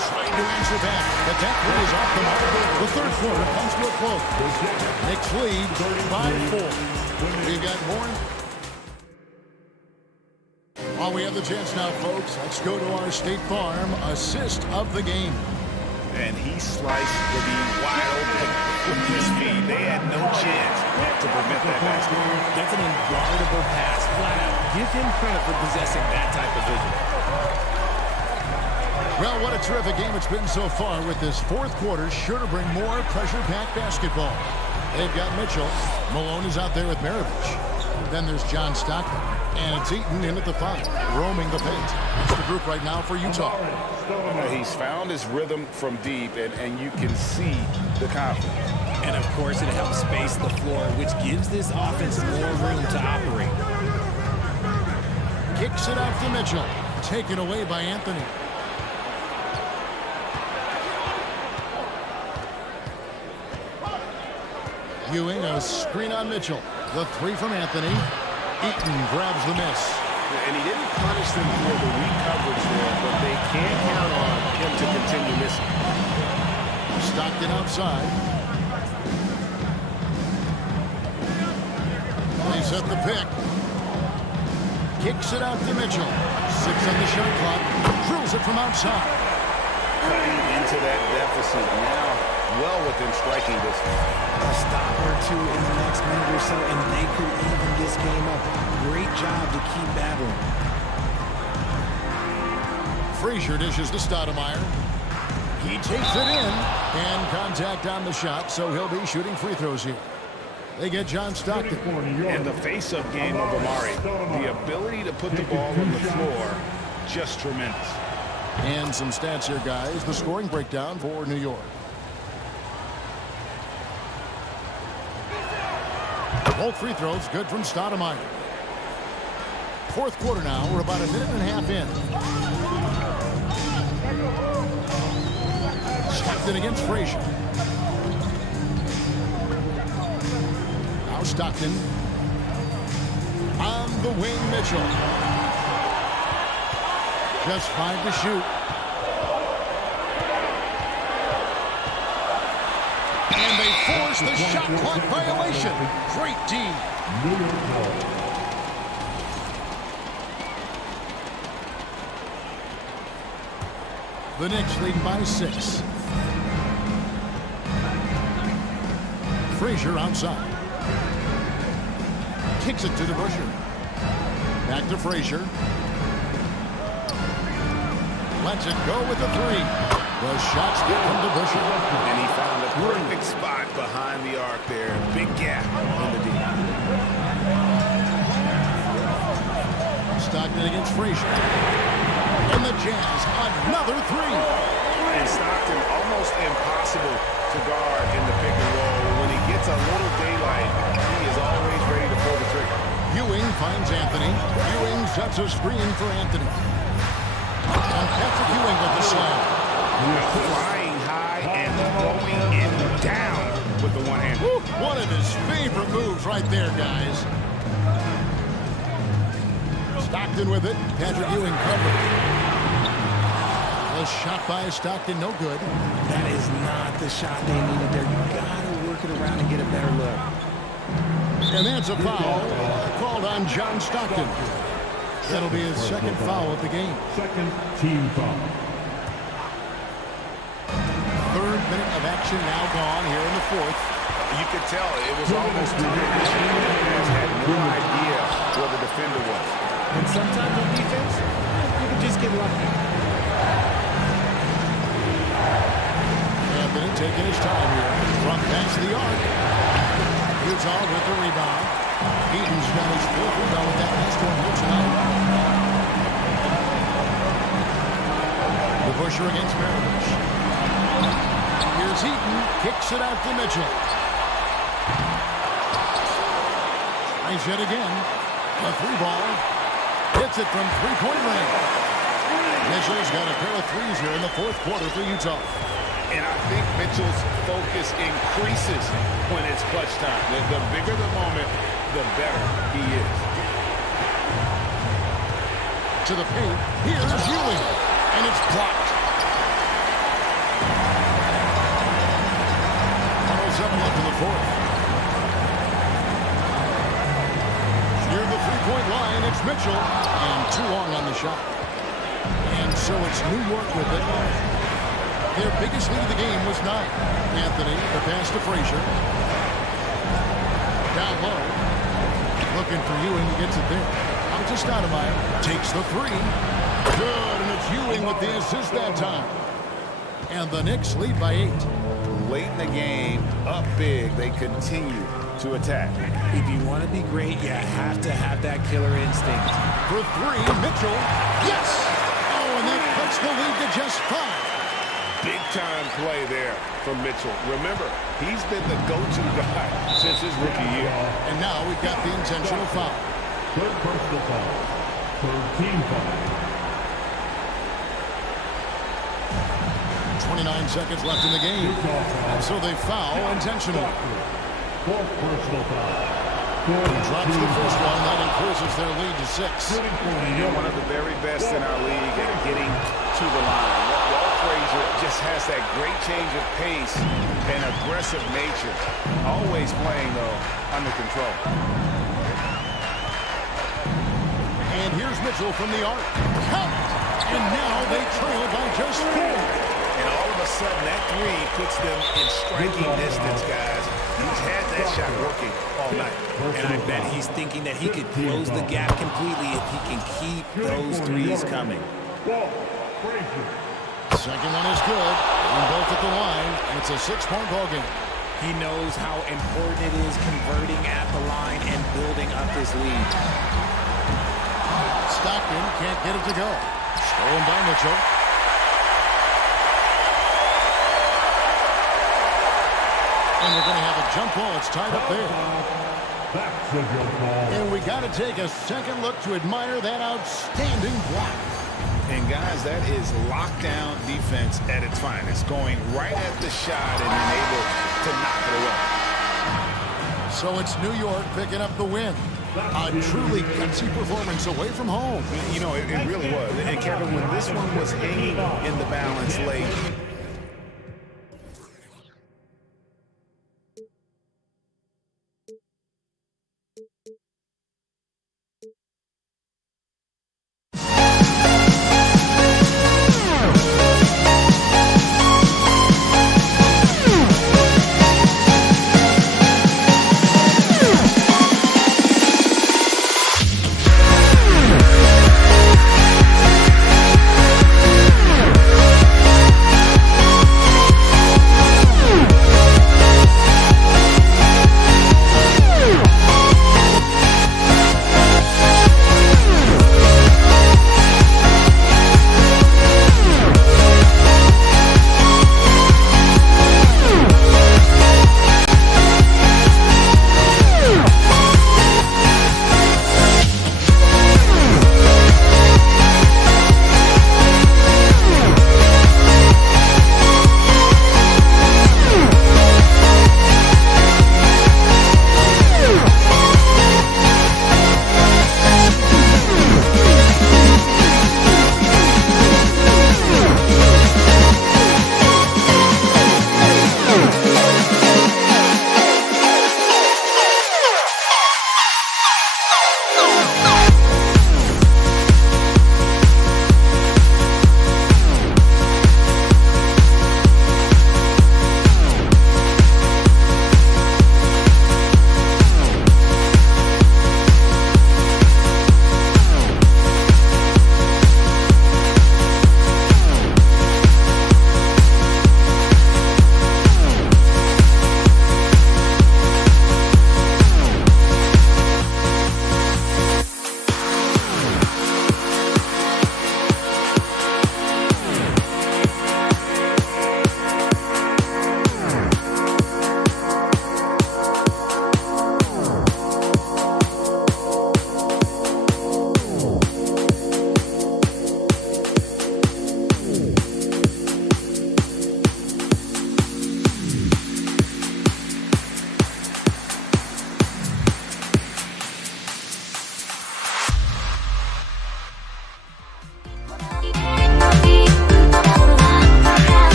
Trying to answer back, but that play is off the mark. The third quarter comes to a close. Knicks lead 5-4. We've got more. While we have the chance now, folks, let's go to our State Farm assist of the game. And he sliced the D wide open with his feet. They had no chance to prevent that basket. That's an unguardable pass. Flat out. Give him credit for possessing that type of vision. Well, what a terrific game it's been so far, with this fourth quarter sure to bring more pressure-packed basketball. They've got Mitchell. Malone is out there with Maravich. Then there's John Stockton. And it's Eaton in at the 5, roaming the paint. That's the group right now for Utah. He's found his rhythm from deep, and you can see the confidence. And, of course, it helps space the floor, which gives this offense more room to operate. Kicks it out to Mitchell. Taken away by Anthony. Ewing, a screen on Mitchell. The 3 from Anthony. Eaton grabs the miss. And he didn't punish them for the weak coverage there, but they can't count on him to continue missing. Stockton outside. They set the pick. Kicks it out to Mitchell. 6 on the shot clock. Drills it from outside. Cutting into that deficit now, well within striking distance. A stop or 2 in the next minute or so, and they could even this game up. Great job to keep battling. Frazier dishes to Stoudemire. He takes it in. And contact on the shot, so he'll be shooting free throws here. They get John Stockton. And the face-up game of Amari, the ability to put the ball on the floor, just tremendous. And some stats here, guys. The scoring breakdown for New York. Both free throws good from Stoudemire. Fourth quarter now. We're about a minute and a half in. Stockton against Frazier. Now Stockton. On the wing, Mitchell. Just 5 to shoot. And they force the shot clock violation. Great D. The Knicks lead by 6. Frazier outside. Kicks it to DeBusschere. Back to Frazier. Lets it go with the 3. The shot's good from DeBusschere. And he found a perfect spot behind the arc there. Big gap in the D. Stockton against Frazier. And the Jazz, another 3. And Stockton almost impossible to guard in the pick and roll. When he gets a little daylight, he is always ready to pull the trigger. Ewing finds Anthony. Ewing sets a screen for Anthony. And Patrick Ewing with the slam. Flying high and throwing it down with the one hand. One of his favorite moves right there, guys. Stockton with it. Patrick Ewing covered. A shot by Stockton, no good. That is not the shot they needed there. You gotta work it around and get a better look. And that's a foul called on John Stockton. That'll be his second foul of the game. Second team foul. 3rd minute of action now gone here in the 4th. You could tell it was almost too good. The Jazz had no idea where the defender was. And sometimes on defense, you can just get lucky. Anthony taking his time here. From past the arc. Utah with the rebound. Eaton's got his 4th rebound with that last one here tonight. DeBusschere against Maravich. Here's Eaton. Kicks it out to Mitchell. Tries yet again. A 3-ball. Hits it from 3-point range. Mitchell's got a pair of 3s here in the 4th quarter for Utah. And I think Mitchell's focus increases when it's clutch time. The bigger the moment, the better he is. To the paint. Here's Ewing. And it's blocked. 107 left in the 4th. Near the 3-point line, it's Mitchell. And too long on the shot. And so it's New York with it. Their biggest lead of the game was 9. Anthony, the pass to Frazier. Down low. Looking for Ewing. He gets it there. Out to Stoudemire. Takes the 3. Good, and it's Ewing with the assist that time. And the Knicks lead by 8. Late in the game, up big, they continue to attack. If you want to be great, you have to have that killer instinct. For 3, Mitchell. Yes! Oh, and that puts the lead to just 5. Big-time play there from Mitchell. Remember, he's been the go-to guy since his rookie year. And now we've got the intentional foul. 3rd personal foul. 3rd team foul. 29 seconds left in the game. And so they foul intentionally. 4th personal foul. Drops the first one. That increases their lead to 6. You're one of the very best in our league at getting to the line. Walt Frazier just has that great change of pace and aggressive nature. Always playing, though, under control. And here's Mitchell from the arc. Count it! And now they trail by just 4. And all of a sudden, that 3 puts them in striking distance, guys. He's had that shot working all night. And I bet he's thinking that he could close the gap completely if he can keep those 3s coming. Second one is good. And both at the line. And it's a 6-point ball game. He knows how important it is converting at the line and building up his lead. Stockton can't get it to go. Stolen by Mitchell. And we're going to have a jump ball. It's tied up there. And we got to take a second look to admire that outstanding block. And guys, that is lockdown defense at its finest. Going right at the shot and then able to knock it away. So it's New York picking up the win. A truly gutsy performance away from home. You know, it really was. And Kevin, when this one was hanging in the balance late,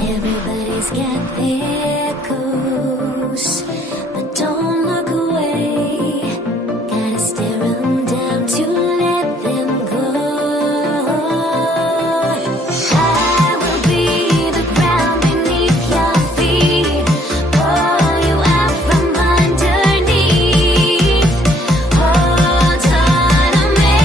Everybody's got their ghosts, but don't look away. Gotta stare 'em down to let them go. I will be the ground beneath your feet, pull you out from underneath. Hold on to me.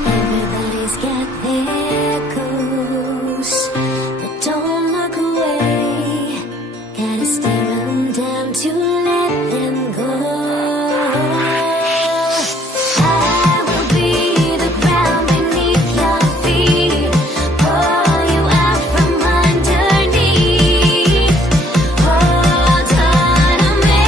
Everybody's got their ghosts, but don't look away. Gotta stare 'em down to let them go. I will be the ground beneath your feet, pull you out from underneath. Hold on to me.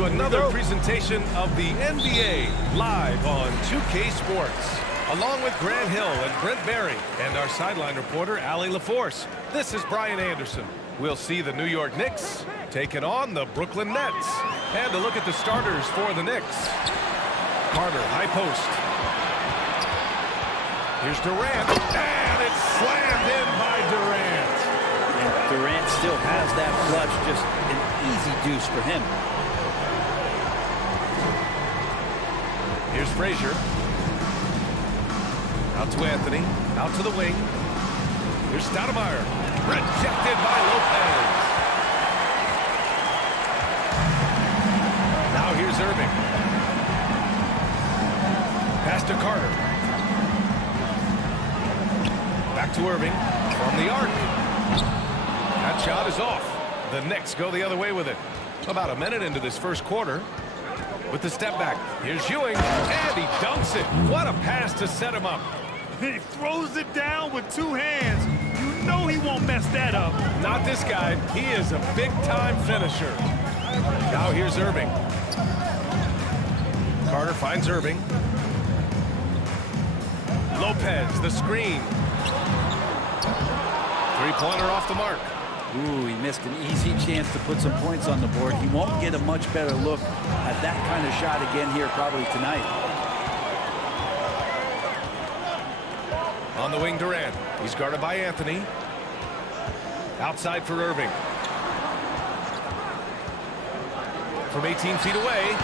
To another presentation of the NBA live on 2K Sports. Along with Grant Hill and Brent Barry and our sideline reporter, Allie LaForce, this is Brian Anderson. We'll see the New York Knicks taking on the Brooklyn Nets. And a look at the starters for the Knicks. Carter, high post. Here's Durant, and it's slammed in by Durant. And Durant still has that clutch, just an easy deuce for him. Here's Frazier. Out to Anthony. Out to the wing. Here's Stoudemire. Rejected by Lopez. Now here's Irving. Pass to Carter. Back to Irving. From the arc. That shot is off. The Knicks go the other way with it. About a minute into this first quarter. With the step back, here's Ewing, and he dunks it. What a pass to set him up. He throws it down with two hands. You know he won't mess that up. Not this guy. He is a big-time finisher. Now here's Irving. Carter finds Irving. Lopez, the screen. Three-pointer off the mark. Ooh, he missed an easy chance to put some points on the board. He won't get a much better look at that kind of shot again here probably tonight. On the wing, Durant. He's guarded by Anthony. Outside for Irving. From 18 feet away.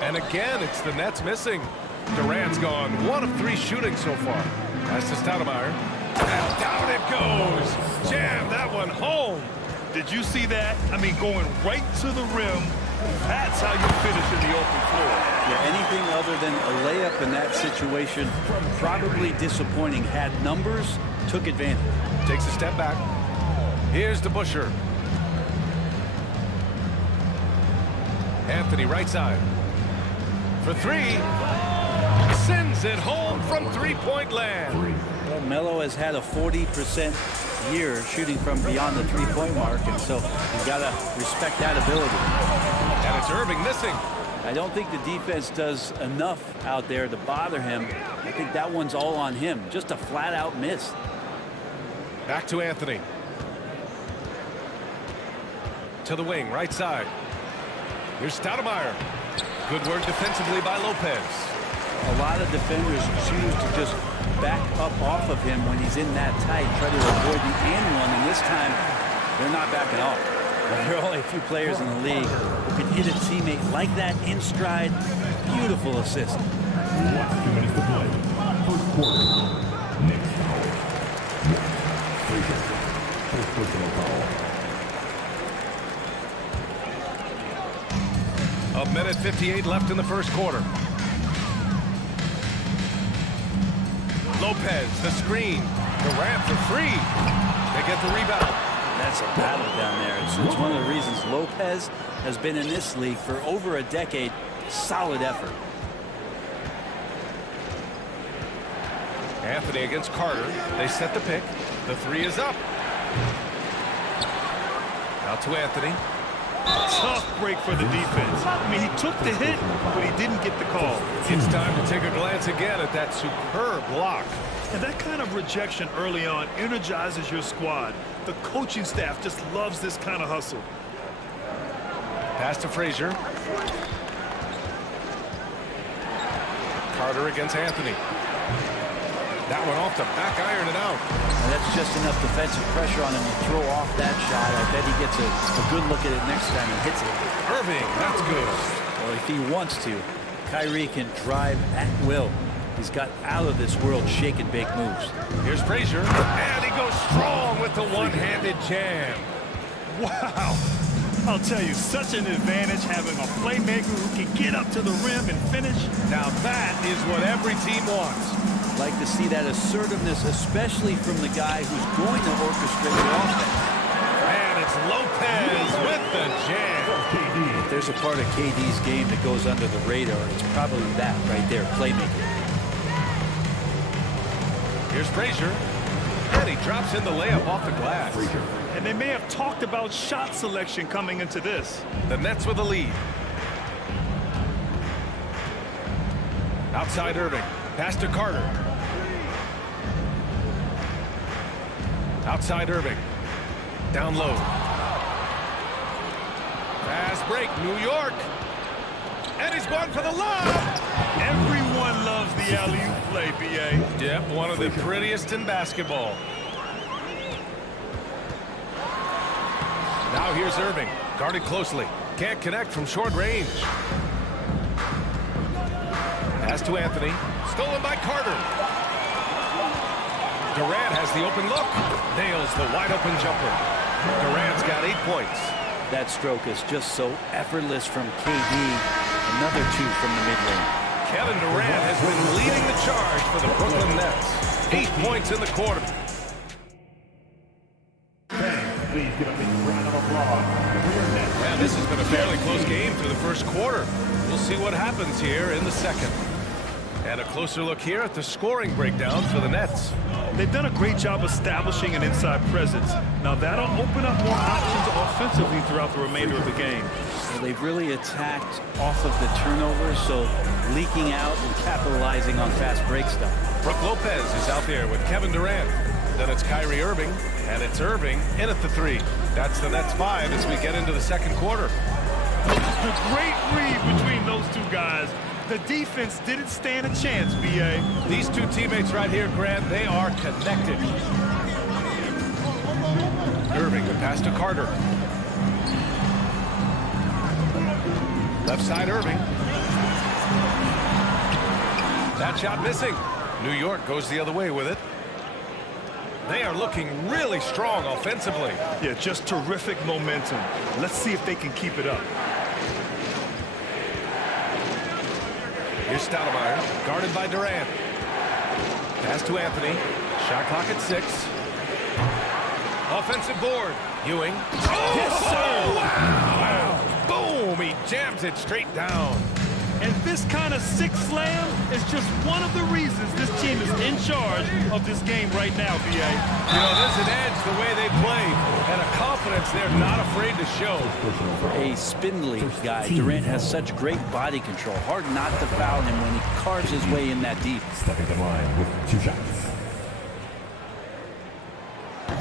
And again, it's the Nets missing. Durant's gone 1 of 3 shooting so far. That's to Stoudemire. And down it goes. Jam that one home. Did you see that? I mean, going right to the rim. That's how you finish in the open floor. Yeah, anything other than a layup in that situation, probably disappointing. Had numbers, took advantage. Takes a step back. Here's DeBusschere. Anthony right side. For 3. Sends it home from three-point land. Well, Melo has had a 40% year shooting from beyond the three-point mark, and so you've got to respect that ability. And it's Irving missing. I don't think the defense does enough out there to bother him. I think that one's all on him. Just a flat-out miss. Back to Anthony. To the wing, right side. Here's Stoudemire. Good work defensively by Lopez. A lot of defenders choose to just back up off of him when he's in that tight, try to avoid the and one, and this time they're not backing off. There are only a few players in the league who can hit a teammate like that in stride. Beautiful assist. 2 minutes to play. First quarter. Knicks foul. Frazier. First personal foul. 1:58 left in the first quarter. Lopez, the screen. Durant for 3. They get the rebound. That's a battle down there. It's one of the reasons Lopez has been in this league for over a decade. Solid effort. Anthony against Carter. They set the pick. The 3 is up. Out to Anthony. Tough break for the defense. I mean, he took the hit, but he didn't get the call. It's time to take a glance again at that superb block. And that kind of rejection early on energizes your squad. The coaching staff just loves this kind of hustle. Pass to Frazier. Carter against Anthony. That one off the back iron and out. And that's just enough defensive pressure on him to throw off that shot. I bet he gets a good look at it next time he hits it. Irving, that's good. Well, if he wants to, Kyrie can drive at will. He's got out-of-this-world shake-and-bake moves. Here's Frazier, and he goes strong with the one-handed jam. Wow. I'll tell you, such an advantage having a playmaker who can get up to the rim and finish. Now that is what every team wants. Like to see that assertiveness, especially from the guy who's going to orchestrate the offense. And it's Lopez with the jam. If there's a part of KD's game that goes under the radar, it's probably that right there, playmaking. Here's Frazier, and he drops in the layup off the glass. And they may have talked about shot selection coming into this. The Nets with a lead. Outside Irving, pass to Carter. Outside Irving, down low. Fast break, New York. And he's going for the lob. Everyone loves the alley-oop play, B.A. Yep, one of the prettiest in basketball. Now here's Irving, guarded closely. Can't connect from short range. Pass to Anthony, stolen by Carter. Durant has the open look, nails the wide open jumper. Durant's got 8 points. That stroke is just so effortless from KD. Another 2 from the mid-range. Kevin Durant has been leading the charge for the Brooklyn Nets. 8 points in the quarter. Please give a big round of applause for your Nets. Yeah, this has been a fairly close game through the first quarter. We'll see what happens here in the second. And a closer look here at the scoring breakdown for the Nets. They've done a great job establishing an inside presence. Now that'll open up more options offensively throughout the remainder of the game. Well, they've really attacked off of the turnovers, so leaking out and capitalizing on fast break stuff. Brook Lopez is out there with Kevin Durant. Then it's Kyrie Irving, and it's Irving in at the 3. That's the Nets 5 as we get into the second quarter. The great read between those two guys. The defense didn't stand a chance, B.A. These two teammates right here, Grant, they are connected. Irving, the pass to Carter. Left side, Irving. That shot missing. New York goes the other way with it. They are looking really strong offensively. Yeah, just terrific momentum. Let's see if they can keep it up. Here's Stoudemire, guarded by Durant. Pass to Anthony. Shot clock at 6. Offensive board. Ewing. Oh, yes, sir! Wow! Boom! He jams it straight down. And this kind of sick slam is just one of the reasons this team is in charge of this game right now, B.A. You know, there's an edge the way they play and a confidence they're not afraid to show. For a spindly guy, Durant has such great body control. Hard not to foul him when he carves his way in that deep. Stepping to the line with 2 shots.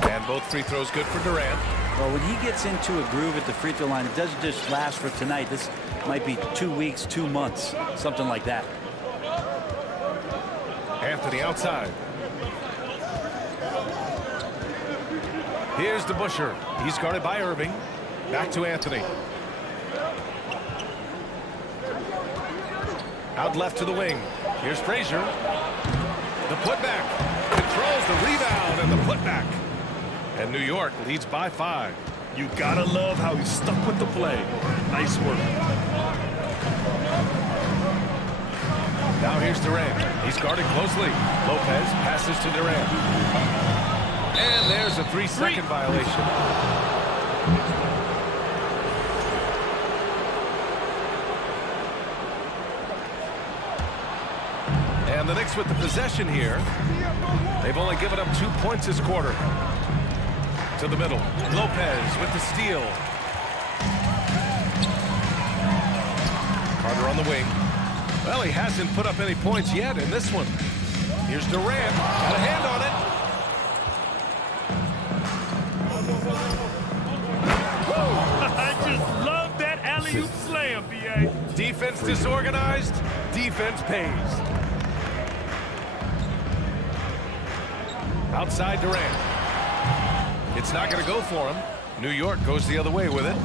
And both free throws good for Durant. Well, when he gets into a groove at the free throw line, it doesn't just last for tonight. This might be 2 weeks, 2 months, something like that. Anthony outside. Here's DeBusschere. He's guarded by Irving. Back to Anthony. Out left to the wing. Here's Frazier. The putback. Controls the rebound and the putback. And New York leads by 5. You gotta love how he stuck with the play. Nice work. Now here's Durant. He's guarded closely. Lopez passes to Durant. And there's a 3-second violation. And the Knicks with the possession here. They've only given up 2 points this quarter. To the middle. Lopez with the steal. Carter on the wing. Well, he hasn't put up any points yet in this one. Here's Durant. Got a hand on it. I just love that alley-oop slam, B.A. Defense disorganized. Defense pays. Outside Durant. It's not going to go for him. New York goes the other way with it.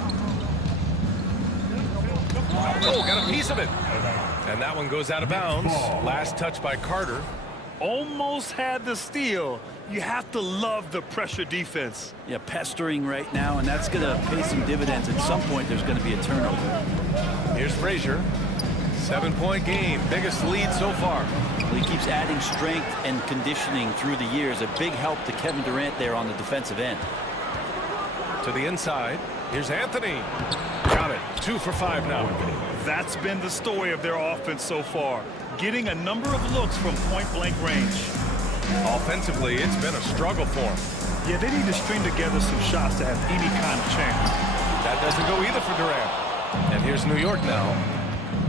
Oh, got a piece of it. And that one goes out of bounds. Last touch by Carter. Almost had the steal. You have to love the pressure defense. Yeah, pestering right now, and that's going to pay some dividends. At some point, there's going to be a turnover. Here's Frazier. 7-point game. Biggest lead so far. Well, he keeps adding strength and conditioning through the years. A big help to Kevin Durant there on the defensive end. To the inside. Here's Anthony. Got it. 2 for 5 now. That's been the story of their offense so far. Getting a number of looks from point-blank range. Offensively, it's been a struggle for him. Yeah, they need to string together some shots to have any kind of chance. That doesn't go either for Durant. And here's New York now.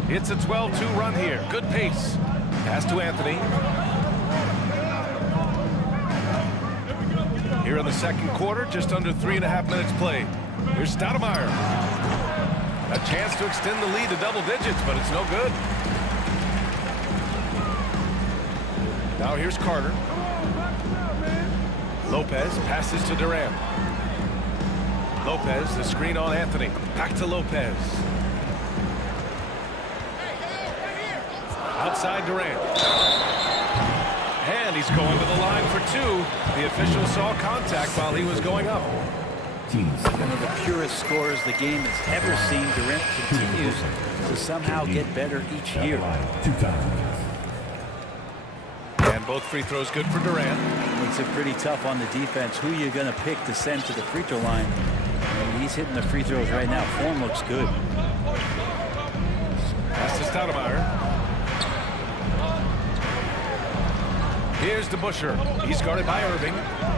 It's a 12-2 run here. Good pace. Pass to Anthony. Here in the second quarter, just under 3.5 minutes played. Here's Stoudemire. A chance to extend the lead to double digits, but it's no good. Now here's Carter. Lopez passes to Durant. Lopez, the screen on Anthony. Back to Lopez. Outside Durant. And he's going to the line for 2. The official saw contact while he was going up. One of the purest scorers the game has ever seen. Durant continues to somehow get better each year. And both free throws good for Durant. Makes it pretty tough on the defense. Who you're going to pick to send to the free throw line. And he's hitting the free throws right now. Form looks good. Pass to Stoudemire. Here's DeBusschere. He's guarded by Irving.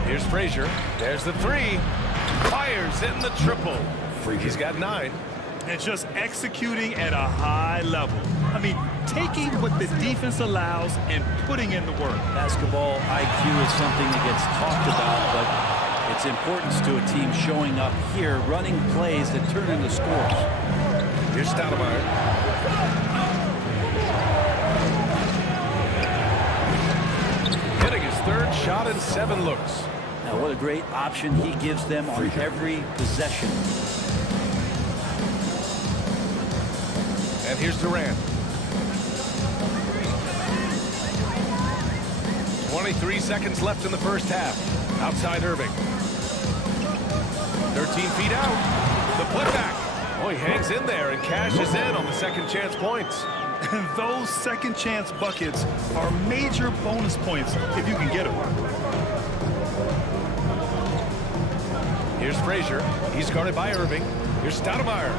Here's Frazier. There's the 3. Fires in the triple. He's got 9. And just executing at a high level. I mean, taking what the defense allows and putting in the work. Basketball IQ is something that gets talked about, but its importance to a team showing up here, running plays that turn into scores. Here's Stoudemire. Hitting his 3rd shot in 7 looks. Now, what a great option he gives them on every possession. And here's Durant. 23 seconds left in the first half. Outside Irving. 13 feet out. The putback. Oh, he hangs in there and cashes in on the second chance points. And those second chance buckets are major bonus points if you can get them. Here's Frazier. He's guarded by Irving. Here's Stoudemire.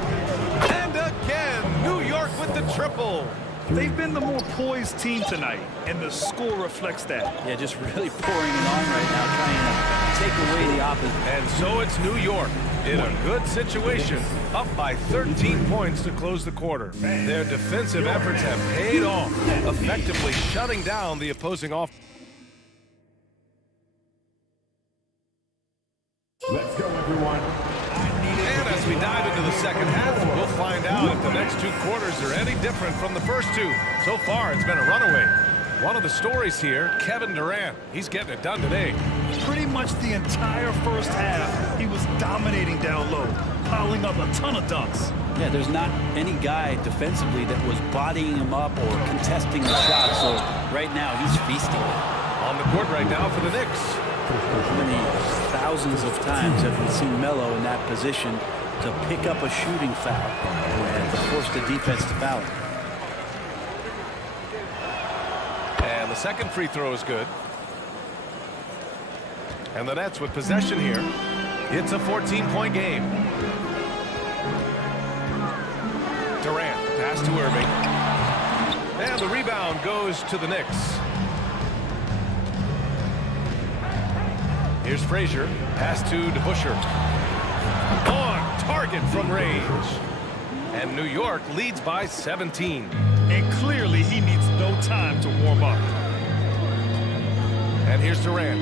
And again, New York with the triple. They've been the more poised team tonight, and the score reflects that. Yeah, just really pouring it on right now, trying to take away the opposite. And so it's New York in a good situation, up by 13 points to close the quarter. Their defensive efforts have paid off, effectively shutting down the opposing offense. Let's go, everyone. And as we dive into the second half, we'll find out if the next 2 quarters are any different from the first 2. So far, it's been a runaway. One of the stories here, Kevin Durant. He's getting it done today. Pretty much the entire first half, he was dominating down low, piling up a ton of dunks. Yeah, there's not any guy defensively that was bodying him up or contesting the shot, so right now he's feasting. On the court right now for the Knicks. How many thousands of times have we seen Melo in that position to pick up a shooting foul and to force the defense to foul him? And the second free throw is good. And the Nets with possession here. It's a 14-point game. Durant, pass to Irving. And the rebound goes to the Knicks. Here's Frazier. Pass to DeBusschere. On target from range. And New York leads by 17. And clearly he needs no time to warm up. And here's Durant.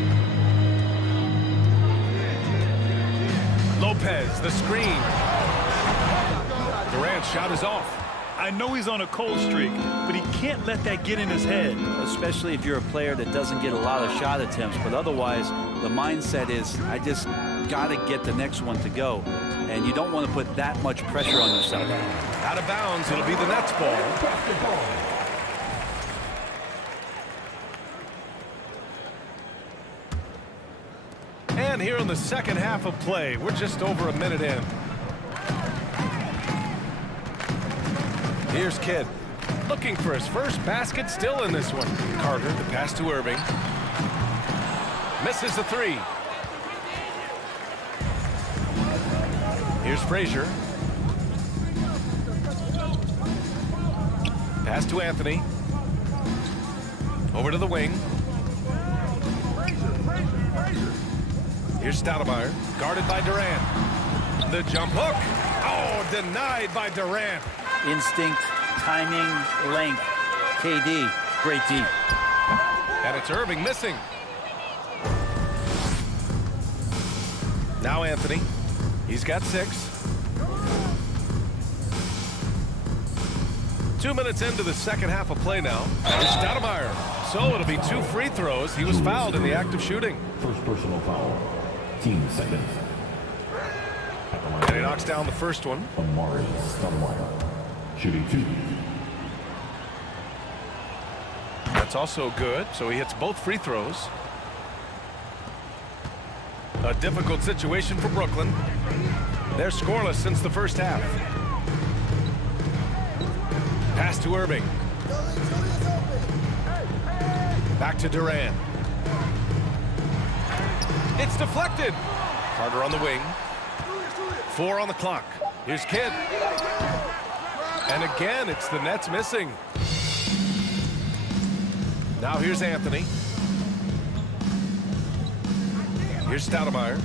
Lopez, the screen. Durant's shot is off. I know he's on a cold streak, but he can't let that get in his head. Especially if you're a player that doesn't get a lot of shot attempts. But otherwise, the mindset is, I just got to get the next one to go. And you don't want to put that much pressure on yourself. Out of bounds, it'll be the Nets ball. And here in the second half of play, we're just over a minute in. Here's Kidd, looking for his first basket, still in this one. Carter, the pass to Irving. Misses the three. Here's Frazier. Pass to Anthony. Over to the wing. Here's Stoudemire, guarded by Durant. The jump hook. Oh, denied by Durant. Instinct, timing, length. KD, great D. And it's Irving missing. Now Anthony. He's got 6. 2 minutes into the second half of play now. Here's Stoudemire. So it'll be 2 free throws. He was fouled in the act of shooting. First personal foul. Team seconds. And he knocks down the first one. Amari Stoudemire. Shooting 2. That's also good. So he hits both free throws. A difficult situation for Brooklyn. They're scoreless since the first half. Pass to Irving. Back to Durant. It's deflected. Carter on the wing. 4 on the clock. Here's Kidd. And again, it's the Nets missing. Now here's Anthony. Here's Stoudemire.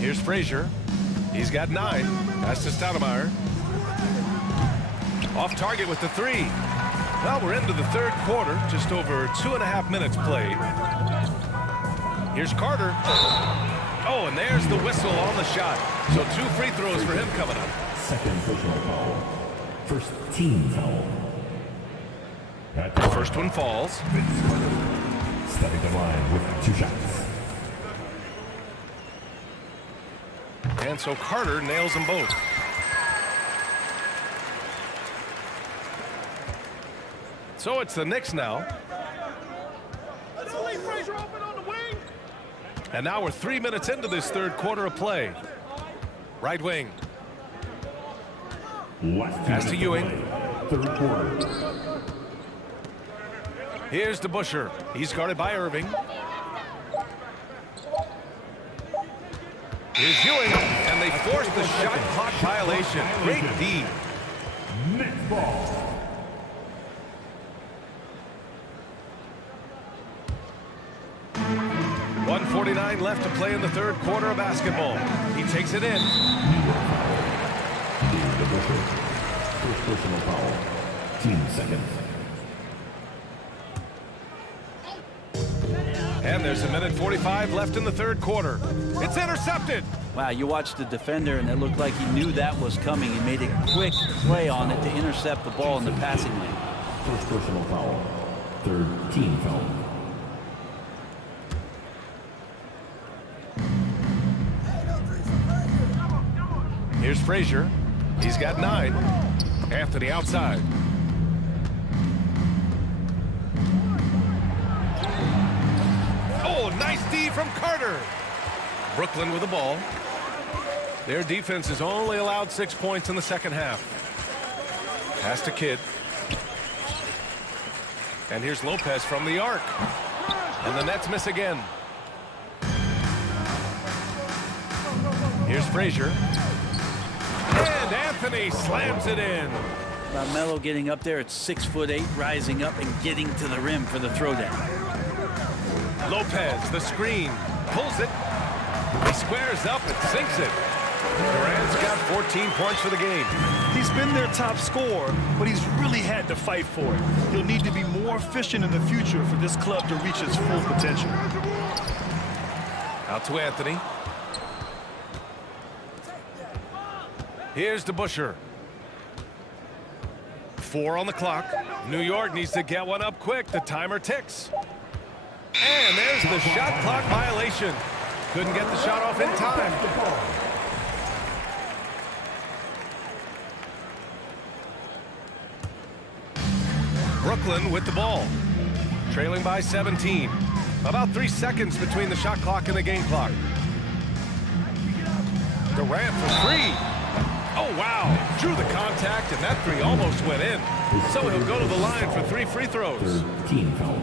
Here's Frazier. He's got 9. Pass to Stoudemire. Off target with the 3. Well, we're into the third quarter. Just over 2.5 minutes played. Here's Carter. Oh, and there's the whistle on the shot. So 2 free throws for him coming up. Second personal foul. First team foul. The first one falls. Stepping the line with 2 shots. And so Carter nails them both. So it's the Knicks now. And now we're 3 minutes into this third quarter of play. Right wing. Pass to Ewing. Third quarter. Here's DeBusschere. He's guarded by Irving. Here's Ewing, and they force the shot clock violation. Great D. Next ball. .149 left to play in the third quarter of basketball. He takes it in. First personal foul. Team seconds. And there's 1:45 left in the third quarter. It's intercepted. Wow, you watched the defender, and it looked like he knew that was coming. He made a quick play on it to intercept the ball in the passing lane. First personal foul. Third team foul. Here's Frazier. He's got 9. Anthony outside. Oh, nice D from Carter. Brooklyn with the ball. Their defense has only allowed 6 points in the second half. Pass to Kidd. And here's Lopez from the arc. And the Nets miss again. Here's Frazier. And Anthony slams it in. Melo getting up there at 6'8", rising up and getting to the rim for the throwdown. Lopez, the screen, pulls it. He squares up and sinks it. Durant's got 14 points for the game. He's been their top scorer, but he's really had to fight for it. He'll need to be more efficient in the future for this club to reach its full potential. Out to Anthony. Here's DeBusschere. 4 on the clock. New York needs to get one up quick. The timer ticks. And there's the shot clock violation. Couldn't get the shot off in time. Brooklyn with the ball. Trailing by 17. About 3 seconds between the shot clock and the game clock. Durant for 3. Oh, wow. Drew the contact, and that 3 almost went in. So he'll go to the line for 3 free throws. Team foul.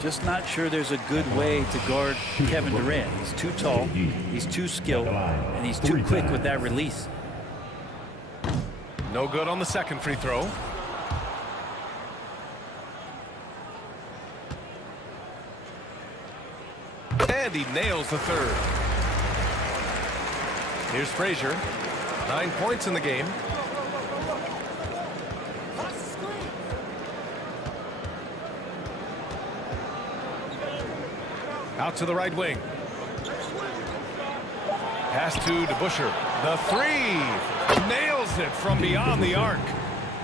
Just not sure there's a good way to guard Kevin Durant. He's too tall, he's too skilled, and he's too quick with that release. No good on the second free throw. And he nails the third. Here's Frazier. 9 points in the game. Out to the right wing. Pass to DeBusschere. The 3. Nails it from beyond the arc.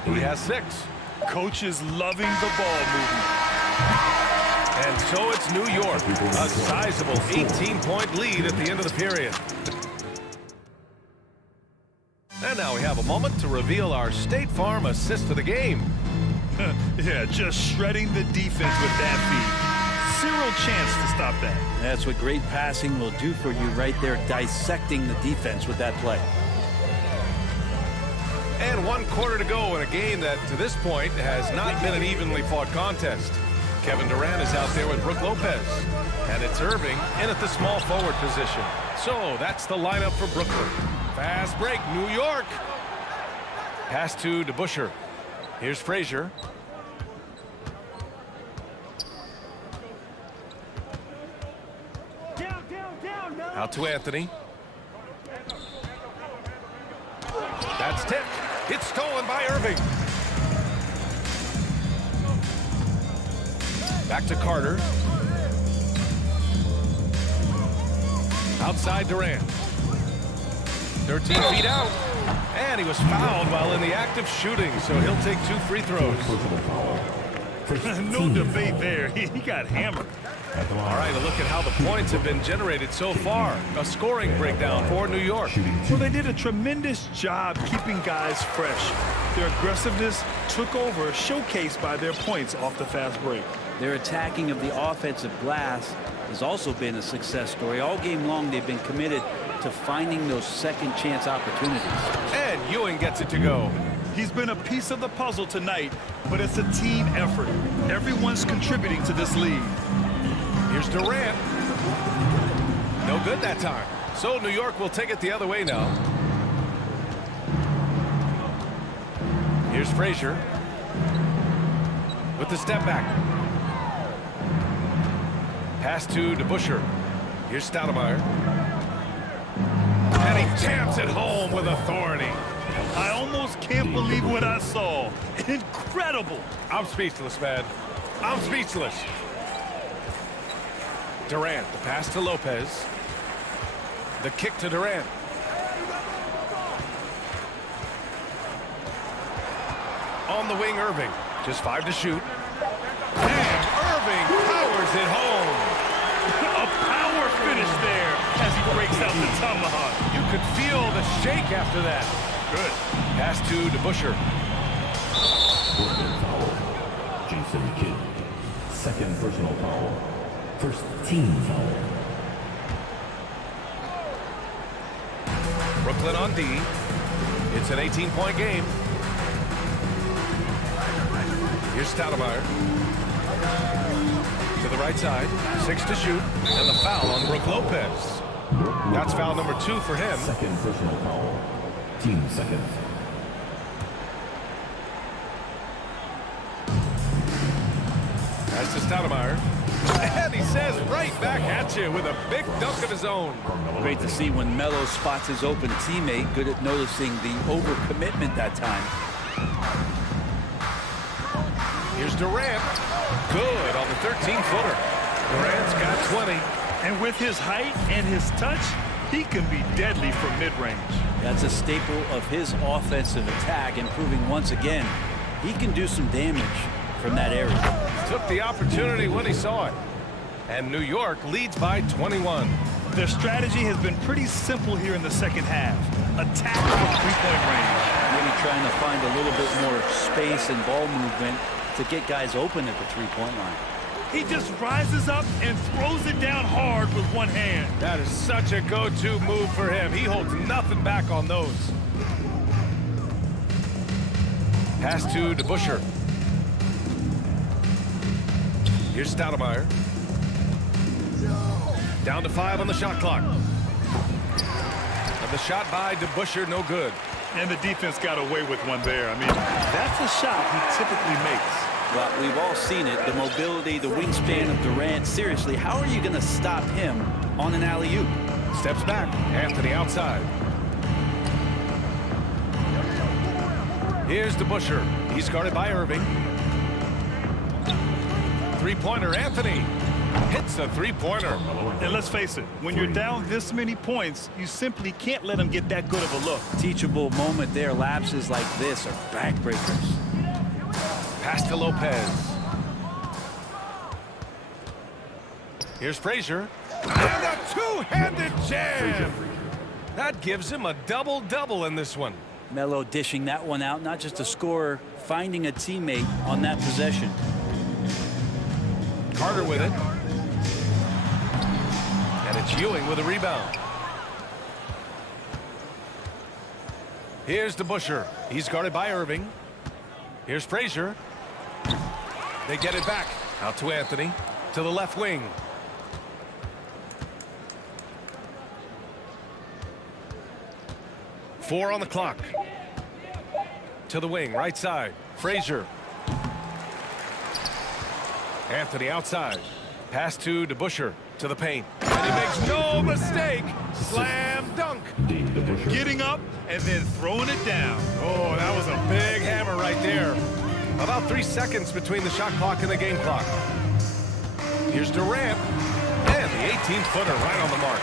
He has 6. Coach is loving the ball movement. And so it's New York. A sizable 18-point lead at the end of the period. And now we have a moment to reveal our State Farm assist of the game. Yeah, just shredding the defense with that feed. Zero chance to stop that. That's what great passing will do for you right there, dissecting the defense with that play. And 1 quarter to go in a game that, to this point, has not been an evenly fought contest. Kevin Durant is out there with Brook Lopez. And it's Irving in at the small forward position. So that's the lineup for Brooklyn. Fast break, New York. Pass to DeBusschere. Here's Frazier. Out to Anthony. That's tipped. It's stolen by Irving. Back to Carter. Outside Durant. 13 feet out. And he was fouled while in the act of shooting, so he'll take 2 free throws. No debate there. He got hammered. All right, a look at how the points have been generated so far. A scoring breakdown for New York. Well, they did a tremendous job keeping guys fresh. Their aggressiveness took over, showcased by their points off the fast break. Their attacking of the offensive glass has also been a success story. All game long, they've been committed to finding those second chance opportunities. And Ewing gets it to go. He's been a piece of the puzzle tonight, but it's a team effort. Everyone's contributing to this lead. Here's Durant. No good that time. So New York will take it the other way now. Here's Frazier with the step back. Pass to DeBusschere. Here's Stoudemire. And he jams it home with authority. I almost can't believe what I saw. Incredible. I'm speechless, man. I'm speechless. Durant, the pass to Lopez. The kick to Durant. On the wing, Irving. Just 5 to shoot. And Irving powers it home. A power finish there as he breaks out the tomahawk. You could feel the shake after that. Good. Pass to DeBusschere. Foul. Jason Kidd. Second personal foul. First team foul. Brooklyn on D. It's an 18-point game. Here's Stoudemire. To the right side. 6 to shoot. And the foul on Brook Lopez. That's foul number 2 for him. Second personal foul. Team second. Pass to Stoudemire. And he says right back at you with a big dunk of his own. Great to see when Melo spots his open teammate. Good at noticing the overcommitment that time. Here's Durant. Good on the 13-footer. Durant's got 20. And with his height and his touch, He can be deadly from mid-range. That's a staple of his offensive attack, and proving once again he can do some damage from that area. Took the opportunity when he saw it. And New York leads by 21. Their strategy has been pretty simple here in the second half. Attack from three-point range. Maybe trying to find a little bit more space and ball movement to get guys open at the three-point line. He just rises up and throws it down hard with one hand. That is such a go-to move for him. He holds nothing back on those. Pass to DeBusschere. Here's Stoudemire. Down to 5 on the shot clock. And the shot by DeBusschere, no good. And the defense got away with one there. I mean, that's a shot he typically makes. Well, we've all seen it, the mobility, the wingspan of Durant. Seriously, how are you going to stop him on an alley-oop? Steps back, Anthony outside. Here's DeBusschere. He's guarded by Irving. Three-pointer, Anthony. Hits a three-pointer. And let's face it, when you're down this many points, you simply can't let him get that good of a look. Teachable moment there. Lapses like this are backbreakers. Pass to Lopez. Here's Frazier. And a two-handed jam. That gives him a double-double in this one. Melo dishing that one out, not just a scorer, finding a teammate on that possession. Carter with it. And it's Ewing with a rebound. Here's DeBusschere. He's guarded by Irving. Here's Frazier. They get it back. Out to Anthony. To the left wing. Four on the clock. To the wing, right side. Frazier. Anthony outside. Pass to DeBusschere. To the paint. And he makes no mistake. Slam dunk. Getting up and then throwing it down. Oh, that was a big hammer right there. About 3 seconds between the shot clock and the game clock. Here's Durant. And the 18-footer right on the mark.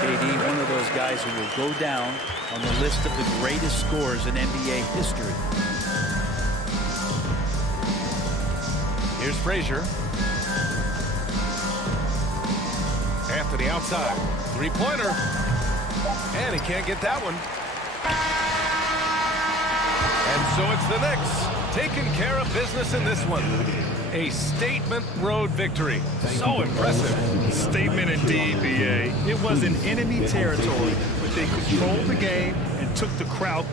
KD, one of those guys who will go down on the list of the greatest scorers in NBA history. Here's Frazier. Anthony outside. Three-pointer. And he can't get that one. And so it's the Knicks taking care of business in this one. A statement road victory. So impressive. Statement indeed, B.A. It was in enemy territory, but they controlled the game and took the crowd.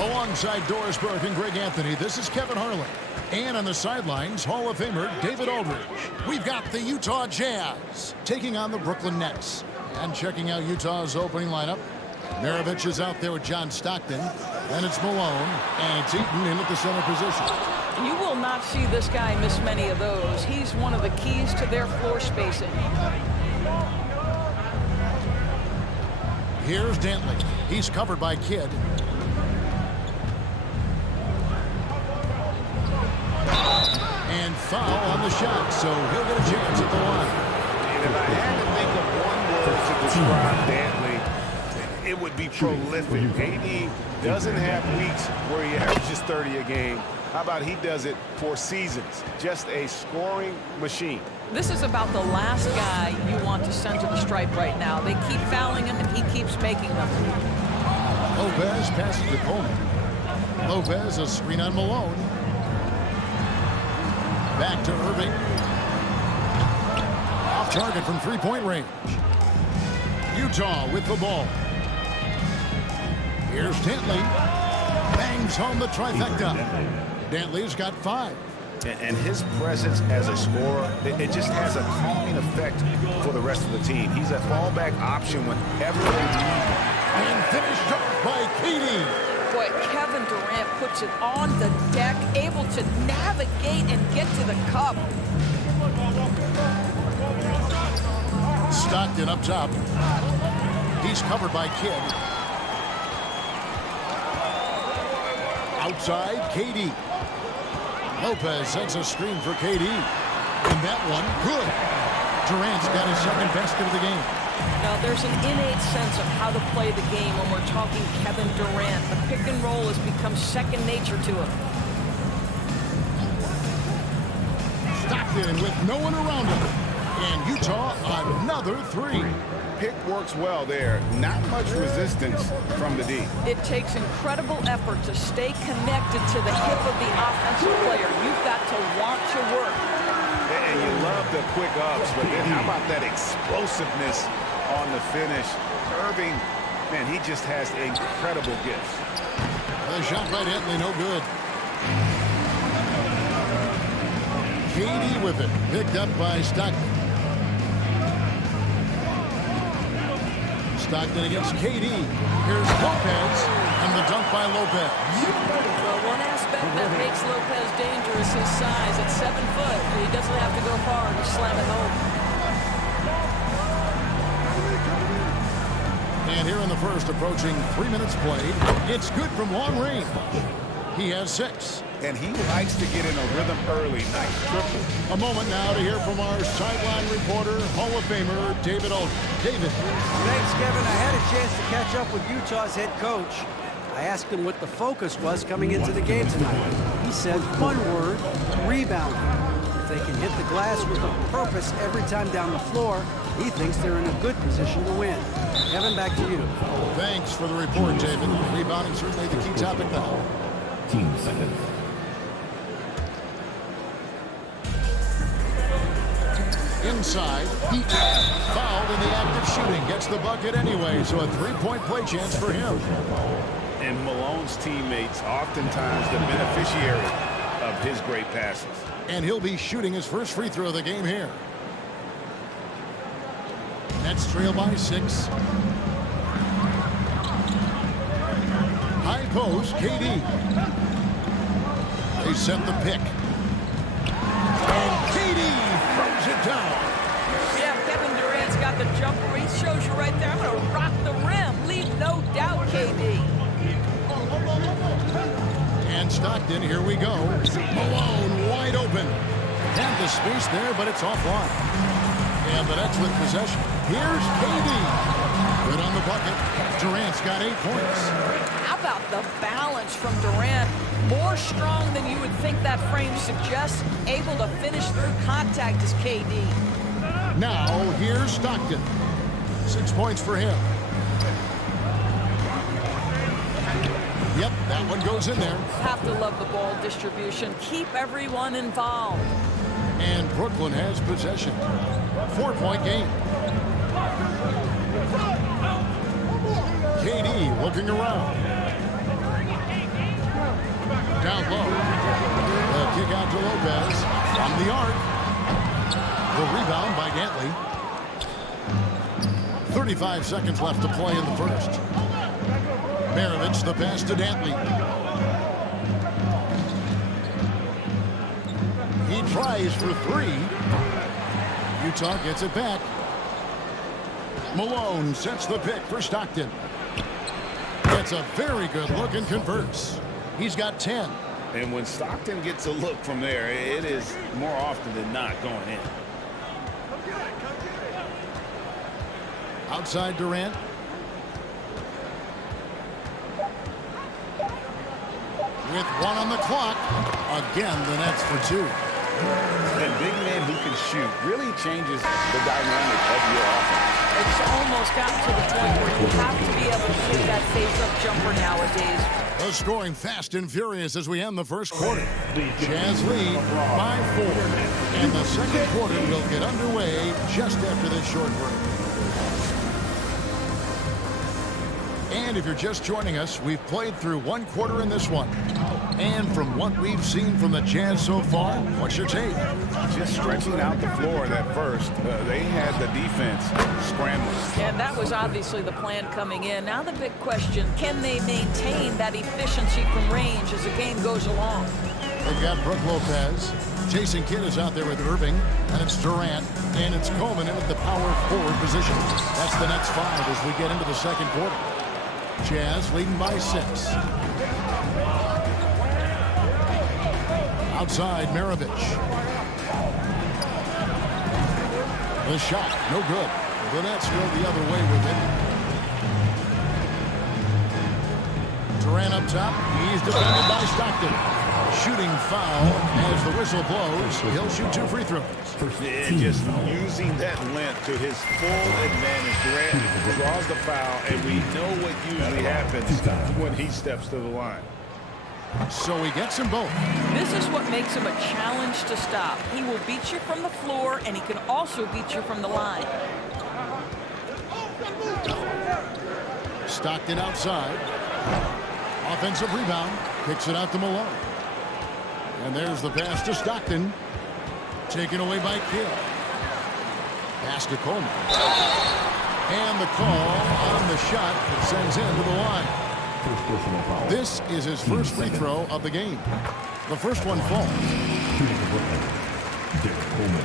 Alongside Doris Burke and Greg Anthony, this is Kevin Harlan. And on the sidelines, Hall of Famer David Aldridge. We've got the Utah Jazz taking on the Brooklyn Nets. And checking out Utah's opening lineup, Maravich is out there with John Stockton. Then it's Malone, and it's Eaton in at the center position. You will not see this guy miss many of those. He's one of the keys to their floor spacing. Here's Dantley. He's covered by Kidd. And foul on the shot, so he'll get a chance at the line. And if I had to think of one word to describe Dantley, it would be prolific. AD doesn't have weeks where he averages 30 a game. How about he does it for seasons? Just a scoring machine. This is about the last guy you want to send to the stripe right now. They keep fouling him, and he keeps making them. Lopez passes to Coleman. Lopez, a screen on Malone. Back to Irving. Off target from three-point range. Utah with the ball. Here's Dantley. Bangs home the trifecta. Dantley's got 5. And his presence as a scorer, it just has a calming effect for the rest of the team. He's a fallback option whenever they need him. And finished off by KD. Boy, Kevin Durant puts it on the deck, able to navigate and get to the cup. Stockton up top. He's covered by Kidd. Outside, KD. Lopez sends a screen for KD. And that one, good. Durant's got his second basket of the game. Now, there's an innate sense of how to play the game when we're talking Kevin Durant. The pick and roll has become second nature to him. Stockton with no one around him. And Utah, another 3. Pick works well there. Not much resistance from the D. It takes incredible effort to stay connected to the hip of the offensive player. You've got to want to work. And you love the quick ups, but then how about that explosiveness on the finish? Irving, man, he just has incredible gifts. The shot by Dantley, no good. KD with it, picked up by Stockton. Stockton against KD. Here's Lopez, and the dunk by Lopez. Well, one aspect that makes Lopez dangerous is size. At 7 foot, he doesn't have to go far to slam it home. And here in the first, approaching 3 minutes played, it's good from long range. He has 6. And he likes to get in a rhythm early. Nice triple. A moment now to hear from our sideline reporter, Hall of Famer David Aldridge. David. Thanks, Kevin. I had a chance to catch up with Utah's head coach. I asked him what the focus was coming into the game tonight. He said one word, rebounding. If they can hit the glass with a purpose every time down the floor, he thinks they're in a good position to win. Kevin, back to you. Thanks for the report, David. Rebounding certainly the key topic now. Team seconds. Inside, he fouled in the act of shooting. Gets the bucket anyway, so a 3-point play chance for him. And Malone's teammates oftentimes the beneficiary of his great passes. And he'll be shooting his first free throw of the game here. Nets trail by 6. High post, KD. They set the pick. And KD throws it down. Yeah, Kevin Durant's got the jumper. He shows you right there. I'm going to rock the rim. Leave no doubt, KD. And Stockton, here we go. Malone wide open. Had the space there, but it's offline. And the Nets with possession. Here's KD. Good on the bucket. Durant's got 8 points. How about the balance from Durant? More strong than you would think that frame suggests. Able to finish through contact is KD. Now, here's Stockton. 6 points for him. Yep, that one goes in there. Have to love the ball distribution. Keep everyone involved. And Brooklyn has possession. 4-point game. KD looking around. The rebound by Dantley. 35 seconds left to play in the first. Maravich, the pass to Dantley. He tries for three. Utah gets it back. Malone sets the pick for Stockton. Gets a very good look and converts. He's got 10. And when Stockton gets a look from there, it is more often than not going in. Outside Durant. With one on the clock. Again, the Nets for two. And big man who can shoot really changes the dynamic of your offense. It's almost gotten to the point where you have to be able to shoot that face-up jumper nowadays. The scoring fast and furious as we end the first quarter. Jazz lead by 4. And the second quarter will get underway just after this short break. And if you're just joining us, we've played through one quarter in this one. And from what we've seen from the Jazz so far, what's your take? Just stretching out the floor that first. They had the defense scrambling. And that was obviously the plan coming in. Now the big question, can they maintain that efficiency from range as the game goes along? They've got Brook Lopez. Jason Kidd is out there with Irving. And it's Durant. And it's Coleman in at the power forward position. That's the Nets 5 as we get into the second quarter. Jazz leading by 6. Outside, Maravich. The shot, no good. The Nets go the other way with it. Durant up top. He's defended by Stockton. Shooting foul as the whistle blows. He'll shoot 2 free throws. And just using that length to his full advantage. Durant draws the foul, and we know what usually happens when he steps to the line. So he gets them both. This is what makes him a challenge to stop. He will beat you from the floor, and he can also beat you from the line. Stockton outside. Offensive rebound. Kicks it out to Malone. And there's the pass to Stockton. Taken away by Kidd. Pass to Coleman. And the call on the shot that sends him to the line. This is his first free throw of the game. The first one falls. Shooting the Brooklyn. Derek Coleman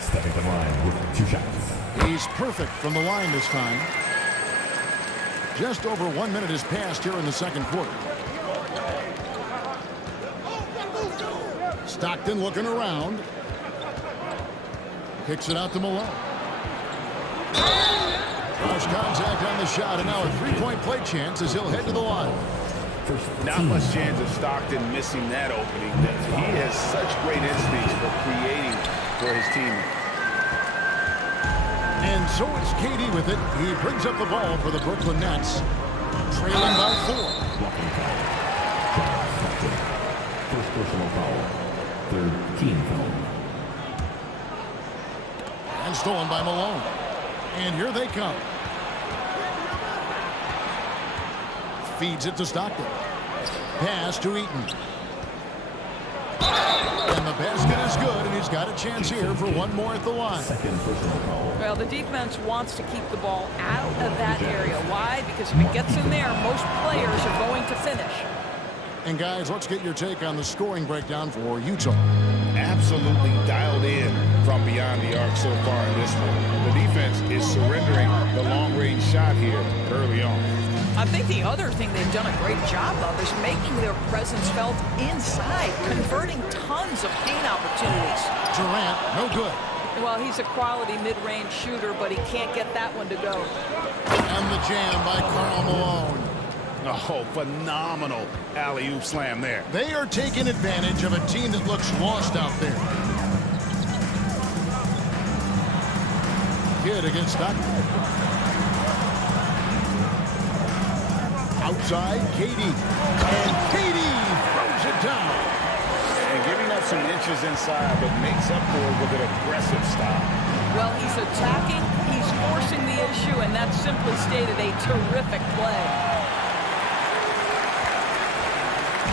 stepping to the line with 2 shots. He's perfect from the line this time. Just over 1 minute has passed here in the second quarter. Stockton looking around. Kicks it out to Malone. Close contact on the shot, and now a three-point play chance as he'll head to the line. Not much chance of Stockton missing that opening. He has such great instincts for creating for his team. And so is KD with it. He brings up the ball for the Brooklyn Nets, trailing by 4. First personal foul. Third team foul. And stolen by Malone. And here they come. Feeds it to Stockton. Pass to Eaton. And the basket is good, and he's got a chance here for one more at the line. Second personal foul. Well, the defense wants to keep the ball out of that area. Why? Because if it gets in there, most players are going to finish. And guys, let's get your take on the scoring breakdown for Utah. Absolutely dialed in from beyond the arc so far in this one. The defense is surrendering the long-range shot here early on. I think the other thing they've done a great job of is making their presence felt inside, converting tons of paint opportunities. Durant, no good. Well, he's a quality mid-range shooter, but he can't get that one to go. And the jam by Karl Malone. Oh, phenomenal alley-oop slam there. They are taking advantage of a team that looks lost out there. Kidd against Stockton. Outside, KD. And KD throws it down. And giving up some inches inside, but makes up for it with an aggressive stop. Well, he's attacking, he's forcing the issue, and that's simply stated a terrific play.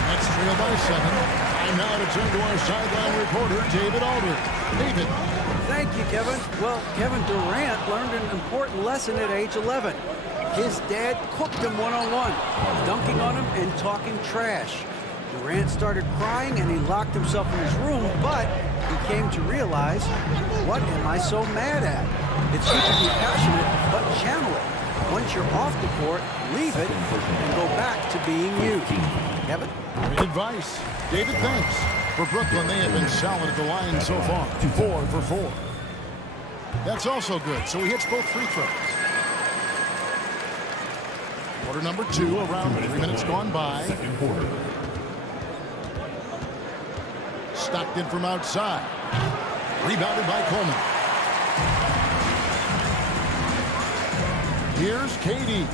Nets trail by 7. And now to turn to our sideline reporter, David Aldridge. David. Thank you, Kevin. Well, Kevin Durant learned an important lesson at age 11. His dad cooked him one-on-one, dunking on him and talking trash. Durant started crying and he locked himself in his room, but he came to realize, what am I so mad at? It's good to be passionate, but channel it. Once you're off the court, leave it and go back to being you. Kevin? Great advice. David, thanks. For Brooklyn, they have been solid at the line so far. 4 for 4. That's also good, so he hits both free throws. Quarter number 2, around 3 minutes gone by. Second quarter. Stockton from outside. Rebounded by Coleman. Here's KD.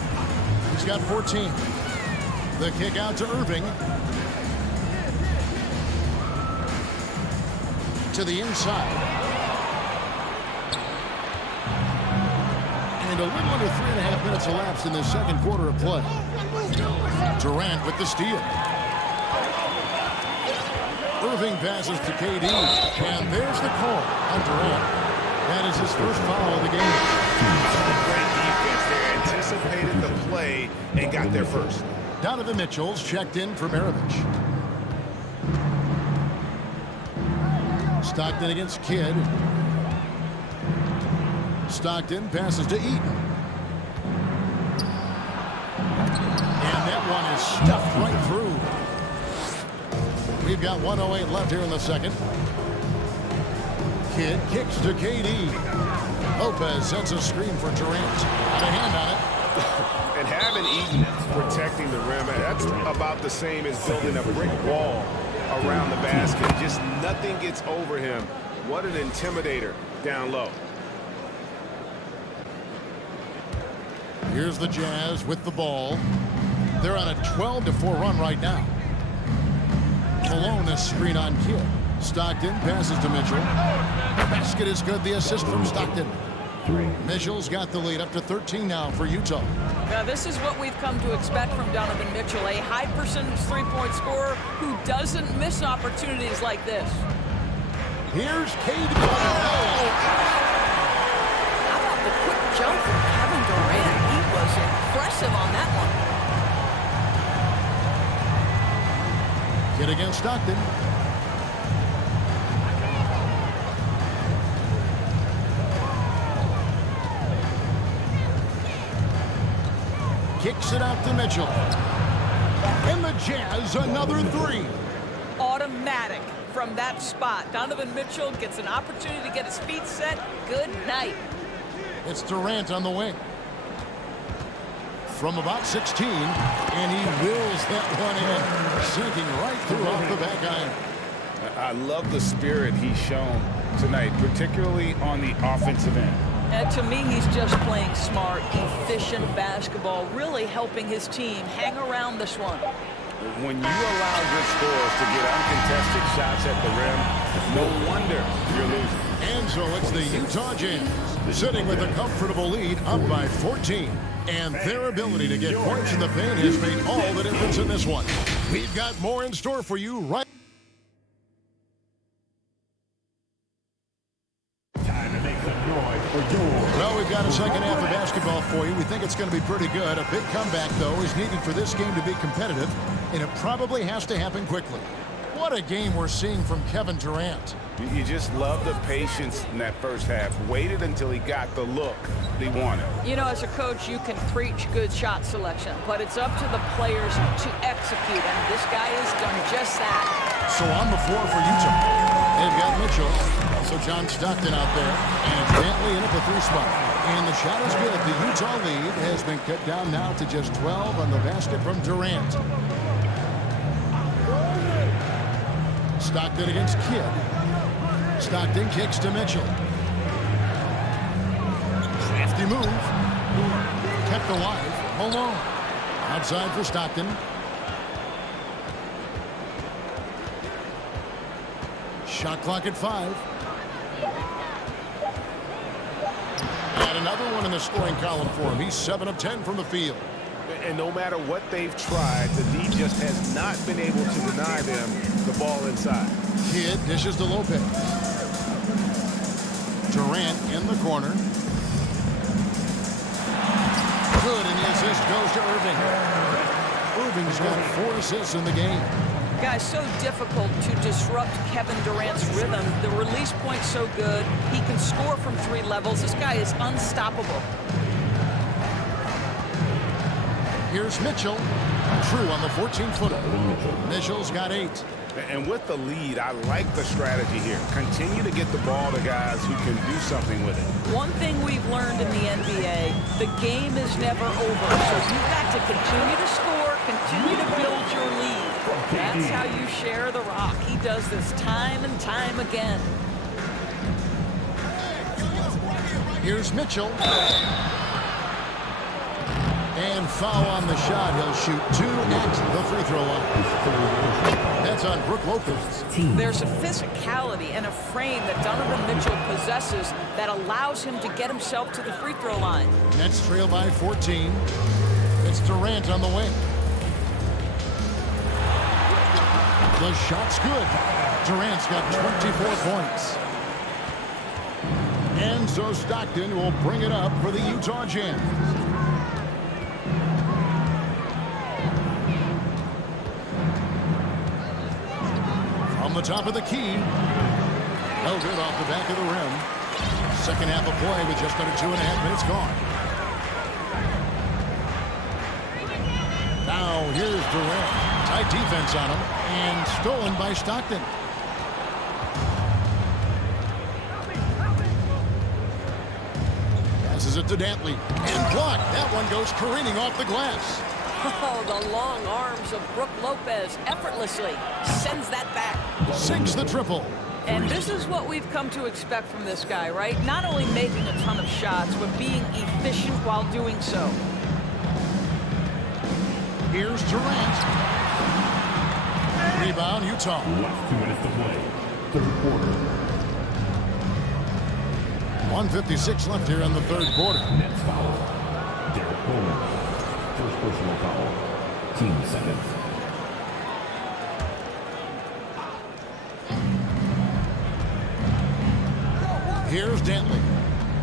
He's got 14. The kick out to Irving. To the inside. And a little under 3.5 minutes elapsed in the second quarter of play. Durant with the steal. Irving passes to KD. And there's the call on Durant. That is his first foul of the game. Great defense there. Anticipated the play and got there first. Donovan Mitchell's checked in for Maravich. Stockton against Kidd. Stockton passes to Eaton. And that one is stuffed right through. We've got 1:08 left here in the second. Kidd kicks to KD. Lopez sends a screen for Durant. Got a hand on it. And having Eaton protecting the rim, that's about the same as building a brick wall around the basket. Just nothing gets over him. What an intimidator down low. Here's the Jazz with the ball. They're on a 12-4 run right now. Malone a screen on Kidd. Stockton passes to Mitchell. The basket is good. The assist from Stockton. Mitchell's got the lead up to 13 now for Utah. Now, this is what we've come to expect from Donovan Mitchell, a high percentage three-point scorer who doesn't miss opportunities like this. Here's KD. How about the quick jump from Kevin Durant? He was impressive on that one. Kidd against Stockton. Kicks it out to Mitchell. And the Jazz, another three. Automatic from that spot. Donovan Mitchell gets an opportunity to get his feet set. Good night. It's Durant on the wing. From about 16, and he wills that one in, sinking right through off the back iron. I love the spirit he's shown tonight, particularly on the offensive end. And to me, he's just playing smart, efficient basketball, really helping his team hang around this one. When you allow good scores to get uncontested shots at the rim, no wonder you're losing. And so it's the Utah Jazz sitting with a comfortable lead up by 14. And their ability to get points in the paint has made all the difference in this one. We've got more in store for you right. Well, we've got a second half of basketball for you. We think it's going to be pretty good. A big comeback, though, is needed for this game to be competitive, and it probably has to happen quickly. What a game we're seeing from Kevin Durant. You just love the patience in that first half. Waited until he got the look he wanted. You know, as a coach, you can preach good shot selection, but it's up to the players to execute, and this guy has done just that. So on the floor for Utah, they've got Mitchell, also John Stockton out there, and Brantley in at the 3 spot. And the shot is good. The Utah lead has been cut down now to just 12 on the basket from Durant. Stockton against Kidd. Stockton kicks to Mitchell. Crafty move. Kept alive. Malone. Outside for Stockton. Shot clock at 5. And another one in the scoring column for him. He's 7 of 10 from the field. And no matter what they've tried, the D just has not been able to deny them the ball inside. Kidd dishes to Lopez. Durant in the corner. Good, and the assist goes to Irving. Irving's got 4 assists in the game. Guys, so difficult to disrupt Kevin Durant's rhythm. The release point's so good. He can score from 3 levels. This guy is unstoppable. Here's Mitchell. True on the 14-footer. Mitchell's got 8. And with the lead, I like the strategy here. Continue to get the ball to guys who can do something with it. One thing we've learned in the NBA, the game is never over. So you've got to continue to score, continue to build your lead. That's how you share the rock. He does this time and time again. Here's Mitchell. And foul on the shot. He'll shoot 2 at the free throw line. That's on Brook Lopez. There's a physicality and a frame that Donovan Mitchell possesses that allows him to get himself to the free throw line. Nets trail by 14. It's Durant on the wing. The shot's good. Durant's got 24 points. And so Stockton will bring it up for the Utah Jazz. From the top of the key. No good off the back of the rim. Second half of play with just under 2.5 minutes gone. Now here's Durant. Tight defense on him. And stolen by Stockton. Passes it to Dantley. And blocked. That one goes careening off the glass. Oh, the long arms of Brook Lopez effortlessly sends that back. Sinks the triple. And this is what we've come to expect from this guy, right? Not only making a ton of shots, but being efficient while doing so. Here's Durant. Rebound, Utah. Last 2 minutes to play. Third quarter. 1:56 left here in the third quarter. Nets foul. Derek Bowman. First personal foul. Team seconds. Here's Dantley.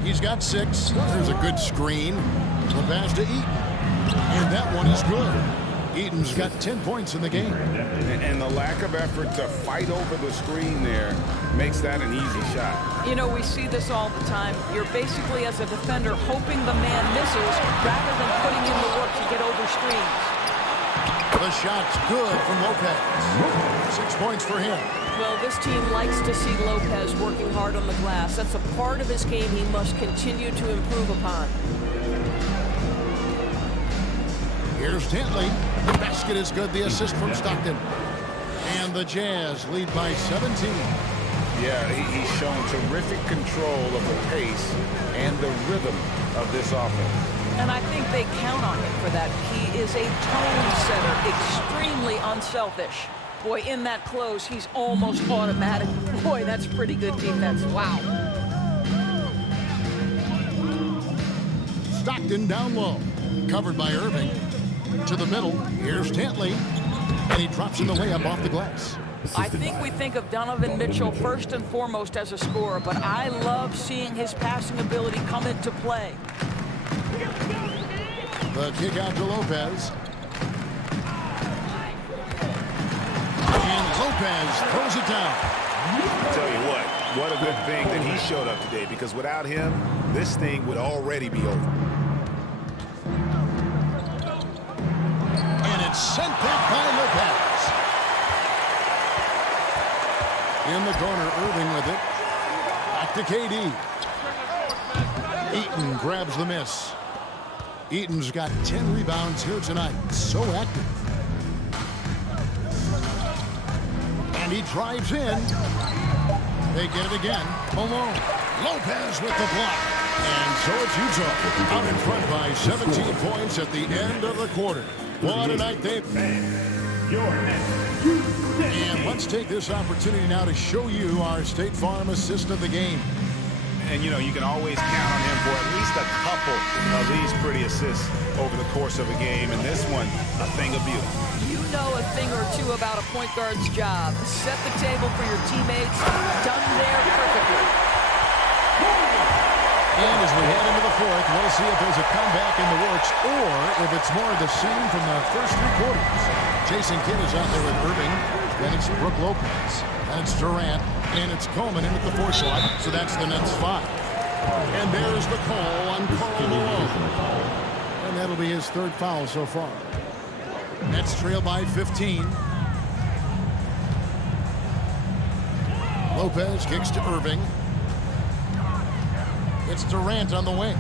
He's got 6. There's a good screen. The pass to Eaton. And that one is good. Eaton's got 10 points in the game. And the lack of effort to fight over the screen there makes that an easy shot. You know, we see this all the time. You're basically, as a defender, hoping the man misses rather than putting in the work to get over screens. The shot's good from Lopez. 6 points for him. Well, this team likes to see Lopez working hard on the glass. That's a part of his game he must continue to improve upon. Here's Dantley. The basket is good. The assist from Stockton. And the Jazz lead by 17. Yeah, he's shown terrific control of the pace and the rhythm of this offense. And I think they count on him for that. He is a tone setter, extremely unselfish. Boy, in that close, he's almost automatic. Boy, that's pretty good defense. Wow. Stockton down low. Covered by Irving. To the middle. Here's Dantley. And he drops in the layup off the glass. I think we think of Donovan Mitchell first and foremost as a scorer, but I love seeing his passing ability come into play. The kick out to Lopez. And Lopez throws it down. I'll tell you what a good thing that he showed up today, because without him, this thing would already be over. And it's sent back by Lopez. In the corner, Irving with it. Back to KD. Eaton grabs the miss. Eaton's got 10 rebounds here tonight. So active. And he drives in. They get it again. Malone. Lopez with the block. And so it's Utah out in front by 17 points at the end of the quarter. What a night they've had. And let's take this opportunity now to show you our State Farm assist of the game. And, you know, you can always count on him for at least a couple of these pretty assists over the course of a game. And this one, a thing of beauty. You know a thing or two about a point guard's job. Set the table for your teammates. Done there perfectly. And as we head into the fourth, we'll see if there's a comeback in the works or if it's more of the same from the first three quarters. Jason Kidd is out there with Irving. Then it's Brook Lopez. And it's Durant. And it's Coleman in at the fourth slot. So that's the Nets 5. And there's the call on Karl Malone. And that'll be his third foul so far. Nets trail by 15. Lopez kicks to Irving. It's Durant on the wing.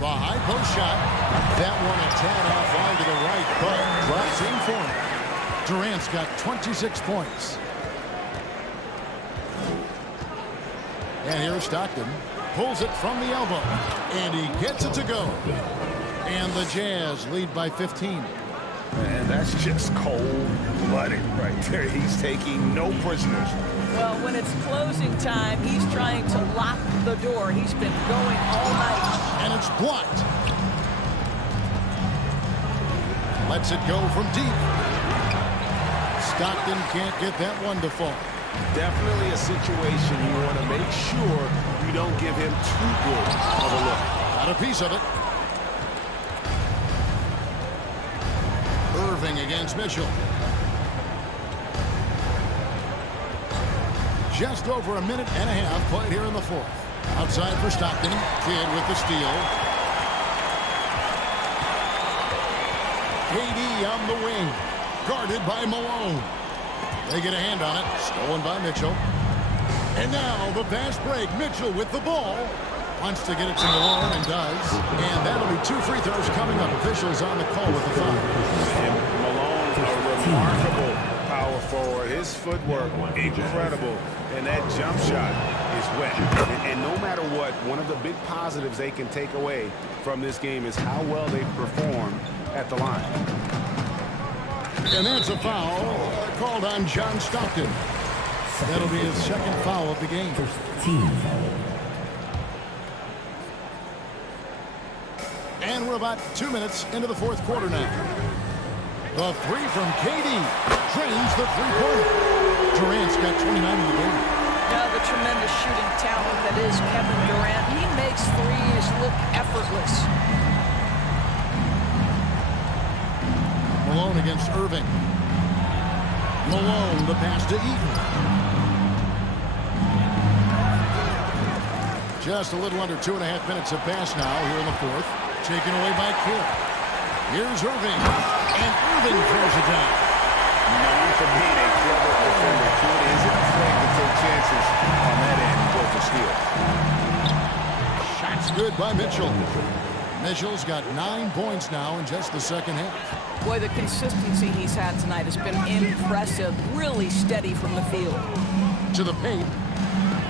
The high post shot. That one a tad off line to the right, but drops in for him. Durant's got 26 points. And here's Stockton. Pulls it from the elbow. And he gets it to go. And the Jazz lead by 15. And that's just cold-blooded right there. He's taking no prisoners. Well, when it's closing time, he's trying to lock the door. He's been going all night. And it's blocked. Lets it go from deep. Stockton can't get that one to fall. Definitely a situation you want to make sure you don't give him too good of a look. Got a piece of it. Irving against Mitchell. Just over a minute and a half played here in the fourth. Outside for Stockton. Kidd with the steal. KD on the wing. Guarded by Malone. They get a hand on it. Stolen by Mitchell. And now the fast break. Mitchell with the ball. Wants to get it to Malone and does. And that'll be 2 free throws coming up. Officials on the call with the foul. And Malone, a remarkable power forward. His footwork, incredible. And that jump shot is wet. And no matter what, one of the big positives they can take away from this game is how well they perform at the line. And that's a foul called on John Stockton. That'll be his second foul of the game. First team. And we're about 2 minutes into the fourth quarter now. The three from KD drains the three-pointer. Durant's got 29 in the game. Now the tremendous shooting talent that is Kevin Durant. He makes threes look effortless. Malone against Irving. Malone, the pass to Eaton. Just a little under 2.5 minutes of pass now here in the fourth. Taken away by Kidd. Here's Irving. And Irving throws it down. Known for being a clever defender, Kidd isn't afraid to take chances on that end and go for steal. Shots good by Mitchell. Mitchell's got 9 points now in just the second half. Boy, the consistency he's had tonight has been impressive. Really steady from the field. To the paint.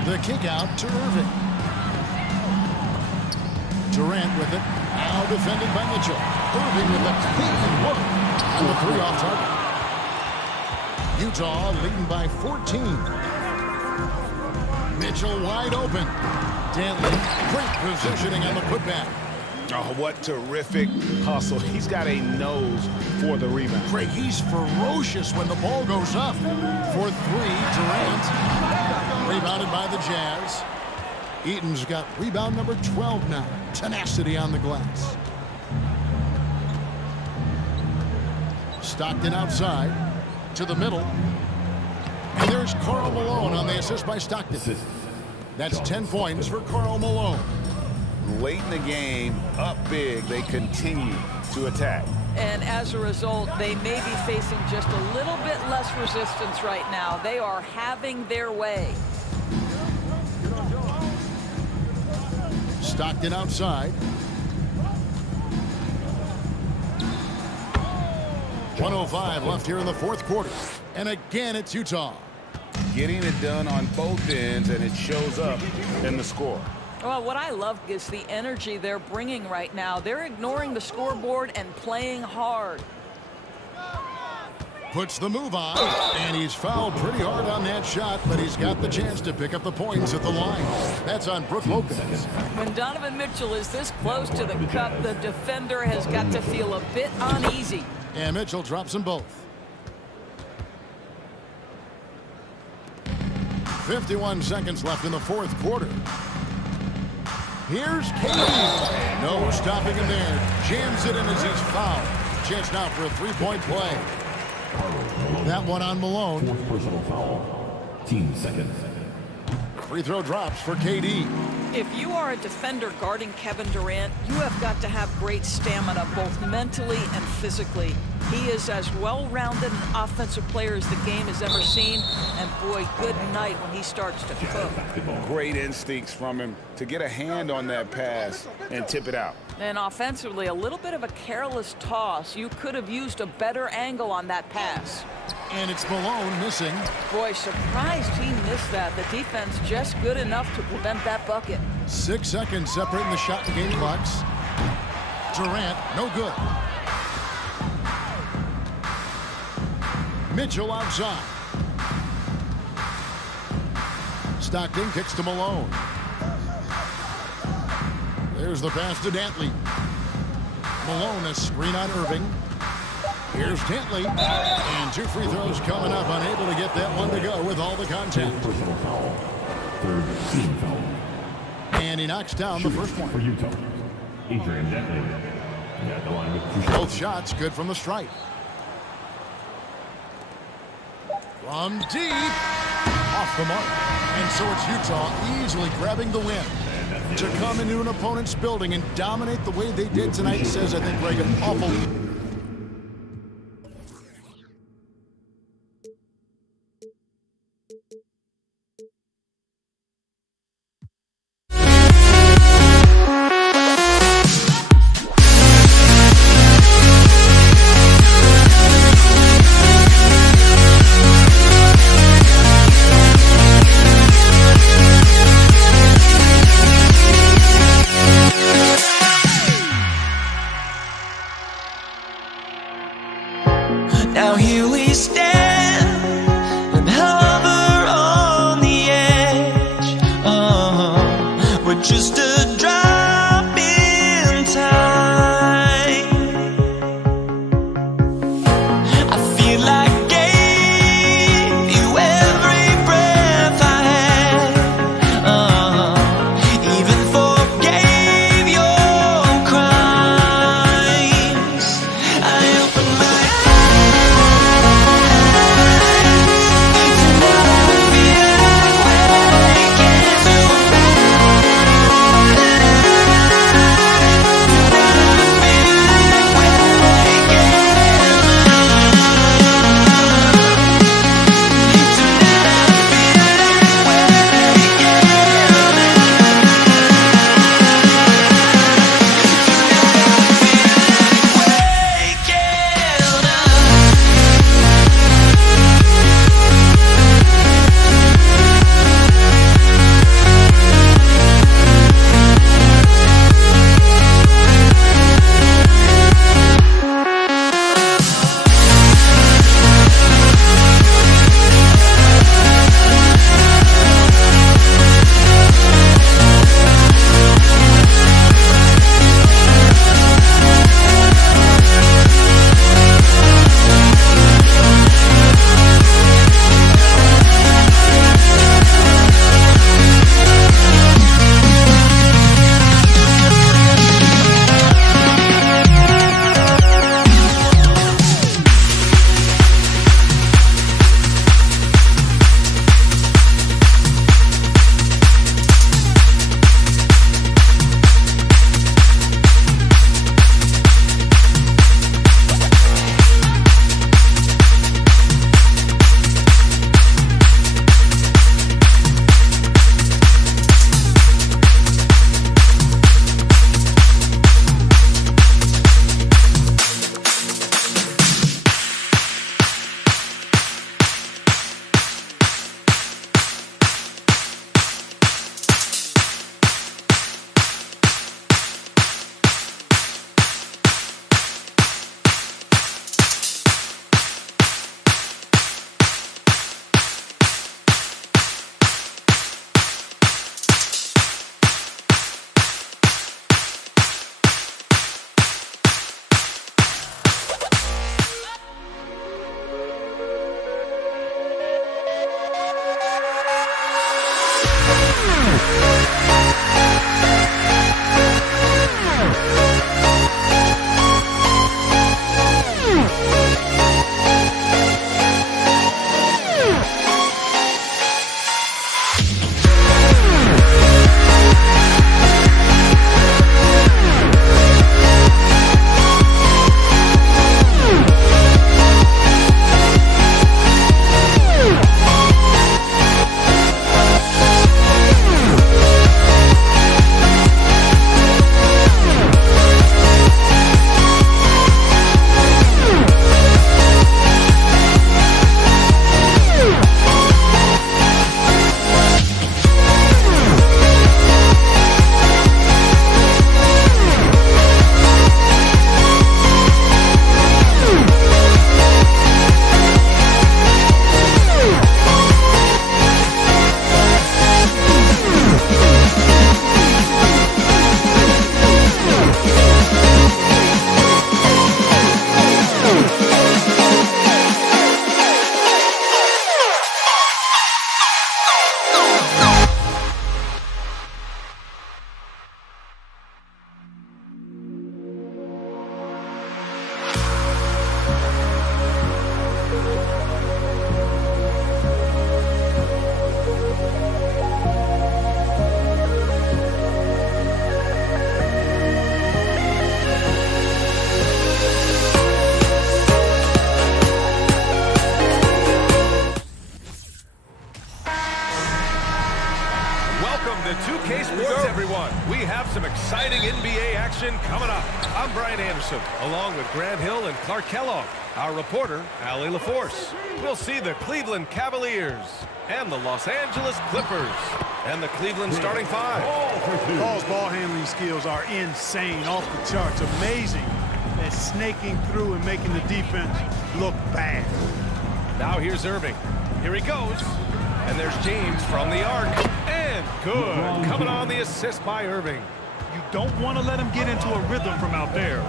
The kick out to Irving. Durant with it. Now defended by Mitchell. Irving with a clean look. And the three off target. Utah leading by 14. Mitchell wide open. Dantley, great positioning on the putback. Oh, what terrific hustle. He's got a nose for the rebound. Craig, he's ferocious when the ball goes up. For three, Durant. Rebounded by the Jazz. Eaton's got rebound number 12 now. Tenacity on the glass. Stockton outside. To the middle. And there's Karl Malone on the assist by Stockton. That's 10 points for Karl Malone. Late in the game, up big, they continue to attack. And as a result, they may be facing just a little bit less resistance right now. They are having their way. Stockton outside. 1:05 left here in the fourth quarter. And again, it's Utah. Getting it done on both ends, and it shows up in the score. Well, what I love is the energy they're bringing right now. They're ignoring the scoreboard and playing hard. Puts the move on, and he's fouled pretty hard on that shot, but he's got the chance to pick up the points at the line. That's on Brook Lopez. When Donovan Mitchell is this close to the cup, the defender has got to feel a bit uneasy. And Mitchell drops them both. 51 seconds left in the fourth quarter. Here's KD. No stopping him there. Jams it in as he's fouled. Chance now for a three-point play. That one on Malone. Fourth personal foul. Team seconds. Free throw drops for KD. If you are a defender guarding Kevin Durant, you have got to have great stamina, both mentally and physically. He is as well-rounded an offensive player as the game has ever seen, and boy, good night when he starts to cook. Great instincts from him to get a hand on that pass and tip it out. And offensively, a little bit of a careless toss. You could have used a better angle on that pass. And it's Malone missing. Boy, surprised he missed that. The defense just good enough to prevent that bucket. 6 seconds separating the shot and game clocks. Durant, no good. Mitchell outside. Stockton kicks to Malone. There's the pass to Dantley. Malone, a screen on Irving. Here's Dantley. And 2 free throws coming up. Unable to get that one to go with all the contact. Personal foul. Third team foul. And he knocks down the first one. For Utah, Adrian Dantley. At the line with both shots good from the stripe. From deep. Off the mark. And so it's Utah easily grabbing the win. To come into an opponent's building and dominate the way they did tonight says, I think, Greg, an awful... Now here we stand and hover on the edge. We're just a drop in time. I feel like I gave you every breath I had. Even forgave your crimes. I opened my eyes. I'm Brian Anderson, along with Grant Hill and Clark Kellogg. Our reporter, Allie LaForce. We'll see the Cleveland Cavaliers and the Los Angeles Clippers. And the Cleveland starting five. Paul's ball handling skills are insane, off the charts, amazing at snaking through and making the defense look bad. Now here's Irving. Here he goes. And there's James from the arc. And good. Coming on the assist by Irving. You don't want to let him get into a rhythm from out there.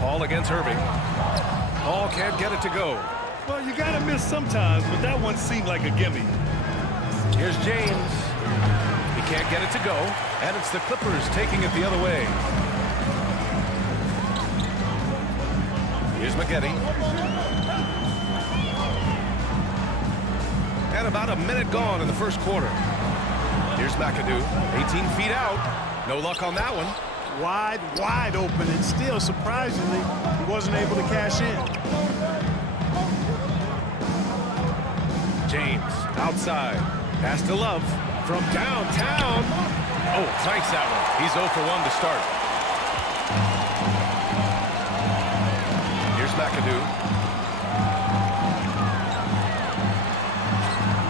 Paul against Irving. Paul can't get it to go. Well, you got to miss sometimes, but that one seemed like a gimme. Here's James. He can't get it to go. And it's the Clippers taking it the other way. Here's Maggette. And about a minute gone in the first quarter. Here's McAdoo, 18 feet out. No luck on that one. Wide open, and still, surprisingly, he wasn't able to cash in. James, outside. Pass to Love from downtown. Oh, Price that one. He's 0 for 1 to start. Here's McAdoo.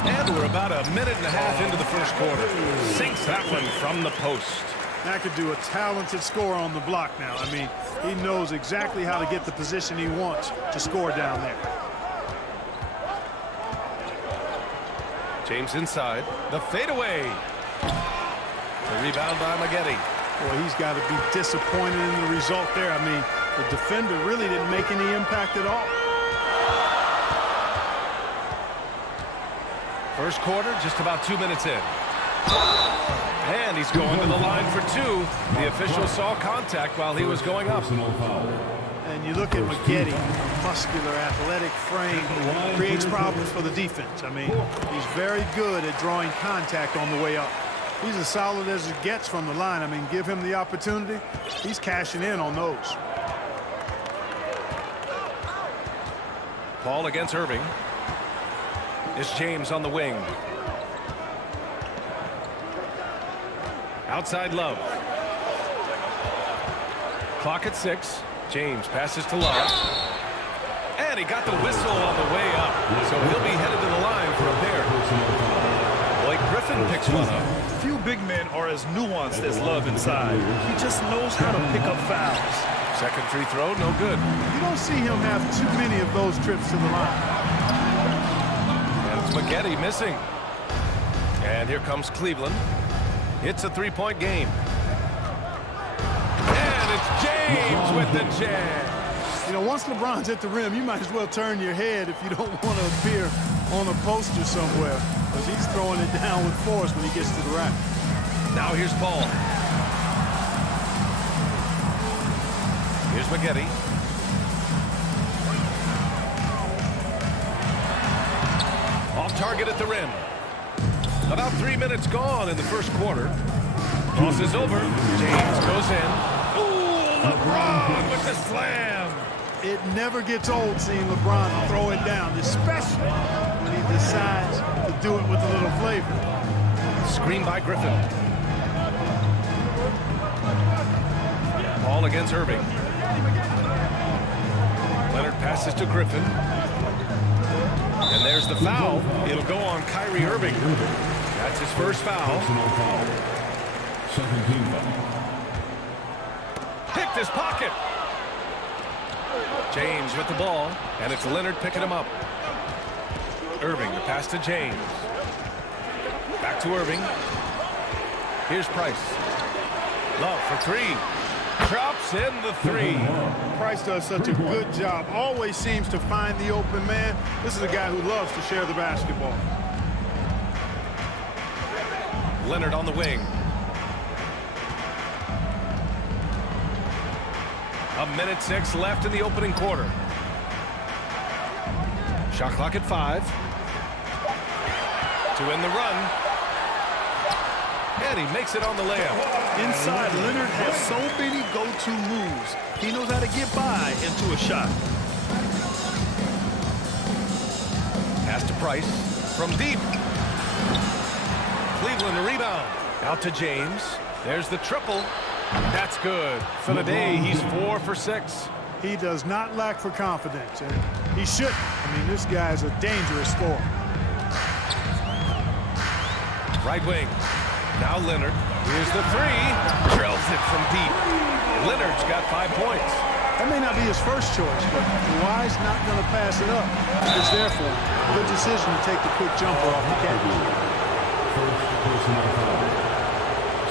And we're about a minute and a half into the first quarter. Sinks that one from the post. McAdoo, a talented scorer on the block now. I mean, he knows exactly how to get the position he wants to score down there. James inside. The fadeaway. The rebound by Maggette. Boy, he's got to be disappointed in the result there. I mean, the defender really didn't make any impact at all. First quarter, just about 2 minutes in. And he's going to the line for two. The official saw contact while he was going up. And you look at Maggette, muscular, athletic frame, creates problems for the defense. I mean, he's very good at drawing contact on the way up. He's as solid as it gets from the line. I mean, give him the opportunity, he's cashing in on those. Paul against Irving. It's James on the wing. Outside Love. Clock at 6. James passes to Love. And he got the whistle on the way up. So he'll be headed to the line for a pair. Blake Griffin picks one up. Few big men are as nuanced as Love inside. He just knows how to pick up fouls. Second free throw, no good. You don't see him have too many of those trips to the line. And it's Maggette missing. And here comes Cleveland. It's a three-point game. And it's James with the jam. You know, once LeBron's at the rim, you might as well turn your head if you don't want to appear on a poster somewhere, because he's throwing it down with force when he gets to the rack. Now here's Paul. Here's Maggette. Off target at the rim. About 3 minutes gone in the first quarter. Cross is over. James goes in. Ooh, LeBron with the slam. It never gets old seeing LeBron throw it down, especially when he decides to do it with a little flavor. Screen by Griffin. Paul against Irving. Leonard passes to Griffin. And there's the foul. It'll go on Kyrie Irving. That's his first foul. Picked his pocket. James with the ball. And it's Leonard picking him up. Irving, the pass to James. Back to Irving. Here's Price. Love for three. Drops in the three. Price does such a good job. Always seems to find the open man. This is a guy who loves to share the basketball. Leonard on the wing. A minute 6 left in the opening quarter. Shot clock at 5. To win the run. And he makes it on the layup. Inside, Leonard has so many go-to moves. He knows how to get by into a shot. Pass to Price from deep. Cleveland a rebound. Out to James. There's the triple. That's good. For the day, he's 4 for 6. He does not lack for confidence, and he shouldn't. I mean, this guy is a dangerous scorer. Right wing. Now Leonard. Here's the 3. Drills it from deep. Leonard's got 5 points. That may not be his first choice, but Kawhi's not going to pass it up. It's there for him. Good decision to take the quick jumper off the catch. First personal foul.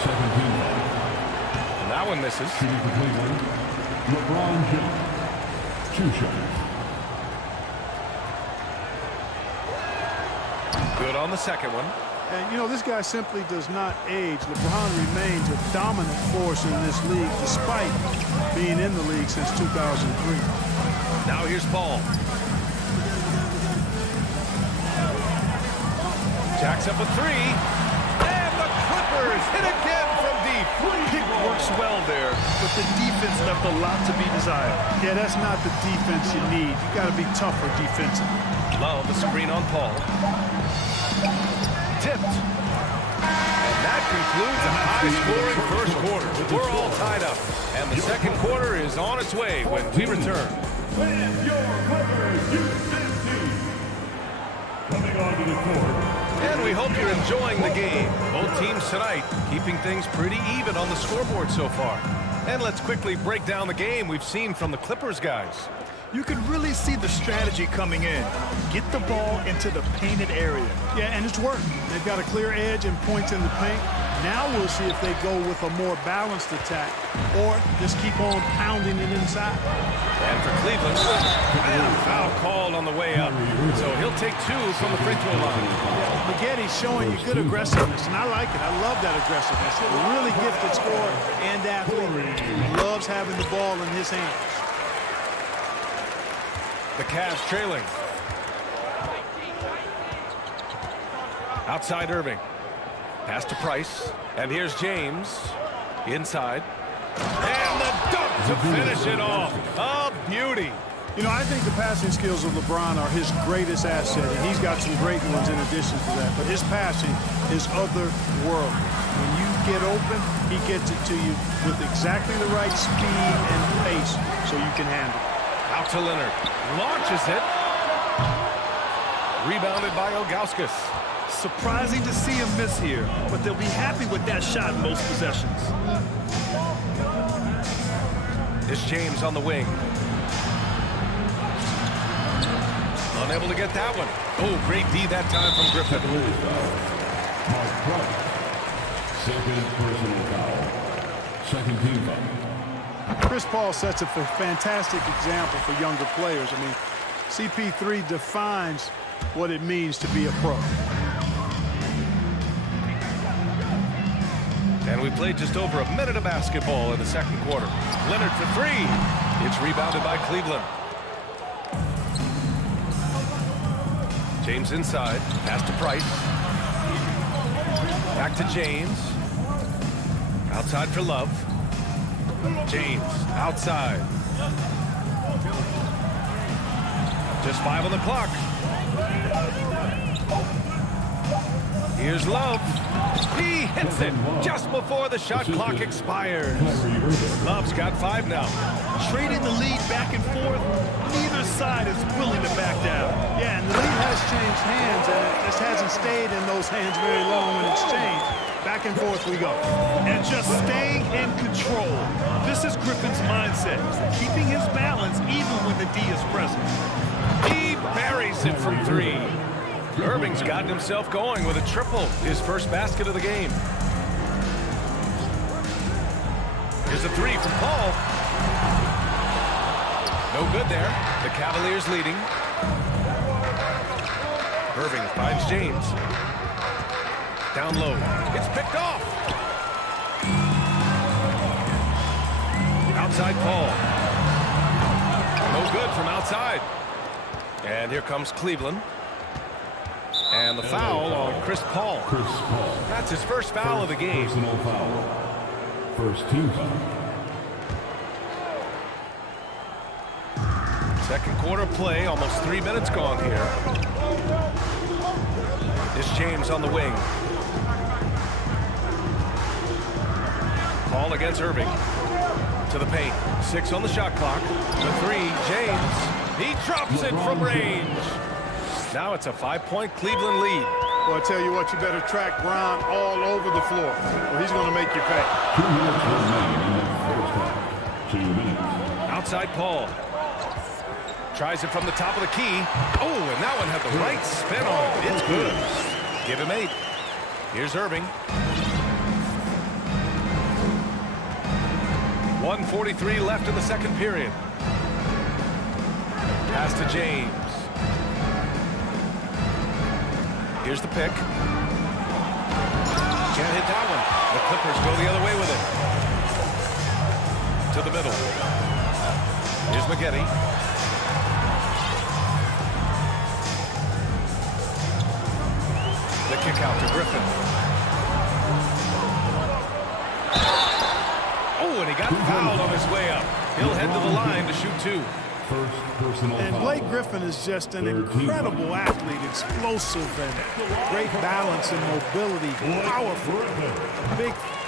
Second team foul. And that one misses. Shooting for Cleveland, LeBron James. 2 shots. Good on the second one. And, you know, this guy simply does not age. LeBron remains a dominant force in this league despite being in the league since 2003. Now here's Paul. Jacks up a 3. And the Clippers hit again from deep. Pick works well there, but the defense left a lot to be desired. Yeah, that's not the defense you need. You got to be tougher defensively. Love the screen on Paul. Tipped. And that concludes a high-scoring first quarter. We're all tied up. And the second quarter is on its way when we return. With your Clippers Houston team. Coming onto the court. And we hope you're enjoying the game. Both teams tonight keeping things pretty even on the scoreboard so far. And let's quickly break down the game we've seen from the Clippers guys. You can really see the strategy coming in. Get the ball into the painted area. Yeah, and it's worked. They've got a clear edge and points in the paint. Now we'll see if they go with a more balanced attack or just keep on pounding it inside. And for Cleveland, and a foul called on the way up. So he'll take 2 from the free throw line. Yeah, Maggette showing you good aggressiveness, and I like it. I love that aggressiveness. A really gifted scorer and athlete. He loves having the ball in his hands. The Cavs trailing. Outside Irving. Pass to Price. And here's James. Inside. And the dunk to finish it off. A beauty. You know, I think the passing skills of LeBron are his greatest asset, and he's got some great ones in addition to that. But his passing is otherworldly. When you get open, he gets it to you with exactly the right speed and pace so you can handle it. Out to Leonard. Launches it. Rebounded by Ilgauskas. Surprising to see him miss here, but they'll be happy with that shot in most possessions. It's James on the wing. Unable to get that one. Oh, great D that time from Griffin. Mark Price. Second personal foul. Second team foul. Chris Paul sets a fantastic example for younger players. I mean, CP3 defines what it means to be a pro. And we played just over a minute of basketball in the second quarter. Leonard for 3. It's rebounded by Cleveland. James inside. Pass to Price. Back to James. Outside for Love. James outside. Just 5 on the clock. Here's Love. He hits it just before the shot clock expires. Love's got 5 now. Trading the lead back and forth, neither side is willing to back down. Yeah, and the lead has changed hands, and it just hasn't stayed in those hands very long when it's changed. Back and forth we go. And just staying in control. This is Griffin's mindset, keeping his balance even when the D is present. He buries it from 3. Irving's gotten himself going with a triple, his first basket of the game. Here's a 3 from Paul. No good there. The Cavaliers leading. Irving finds James. Down low. It's picked off. Outside Paul. No good from outside. And here comes Cleveland. And the foul on Chris Paul. That's his first foul of the game. Personal foul. First team foul. Second quarter play, almost 3 minutes gone here. It's James on the wing. Paul against Irving. To the paint. 6 on the shot clock. The 3, James. He drops it from range. Now it's a 5-point Cleveland lead. Well, I tell you what, you better track Bron all over the floor, or he's going to make you pay. 2 minutes remaining in the first half. 2 minutes. Outside Paul. Tries it from the top of the key. Oh, and that one had the right spin on it. It's good. Give him 8. Here's Irving. 1:43 left in the second period. Pass to James. Here's the pick. Can't hit that one. The Clippers go the other way with it. To the middle. Here's Maggette. The kick out to Griffin. Oh, and he got fouled on his way up. He'll head to the line to shoot 2. And Blake Griffin is just an incredible athlete, explosive and great balance and mobility, powerful.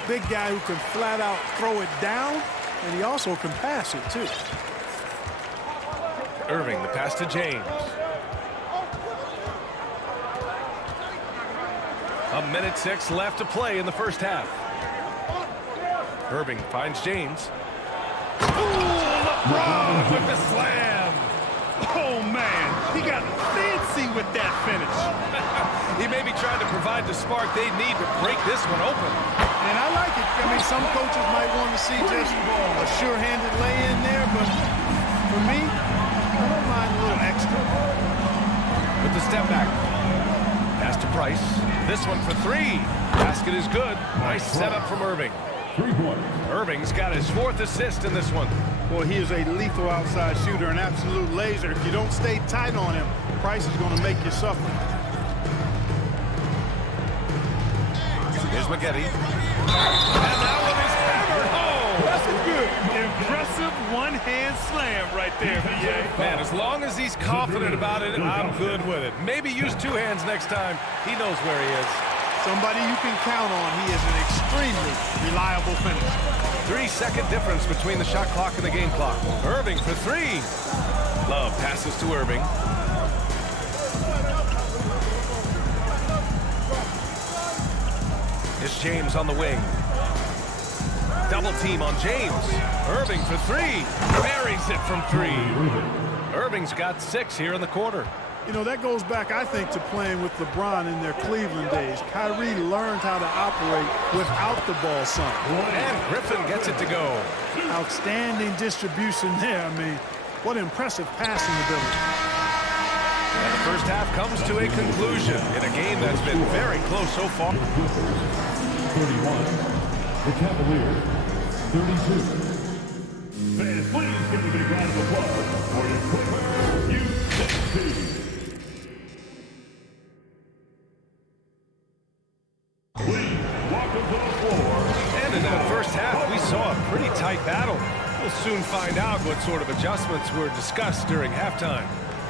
Big guy who can flat out throw it down, and he also can pass it too. Irving, the pass to James. 1:06 left to play in the first half. Irving finds James. LeBron with the slam. Oh, man. He got fancy with that finish. He may be trying to provide the spark they need to break this one open. And I like it. I mean, some coaches might want to see just a sure-handed lay-in there, but for me, I don't mind a little extra. With the step back. Pass to Price. This one for 3. Basket is good. Nice setup from Irving. 3 points. Irving's got his 4th assist in this one. Boy, he is a lethal outside shooter, an absolute laser. If you don't stay tight on him, Price is going to make you suffer. Here's Maggette. And that one is hammered home. That's a good, impressive one-hand slam right there, VA. Man, as long as he's confident about it, I'm good with it. Maybe use 2 hands next time. He knows where he is. Somebody you can count on. He is an extremely reliable finisher. 3-second difference between the shot clock and the game clock. Irving for 3. Love passes to Irving. It's James on the wing. Double team on James. Irving for 3. Buries it from 3. Irving's got 6 here in the quarter. You know, that goes back, I think, to playing with LeBron in their Cleveland days. Kyrie learned how to operate without the ball some. And Griffin gets it to go. Outstanding distribution there. I mean, what impressive passing ability. And the first half comes to a conclusion in a game that's been very close so far. 31. The Cavaliers, 32. Fans, please give a big round of applause for your Clippers USA. And in that first half, we saw a pretty tight battle. We'll soon find out what sort of adjustments were discussed during halftime.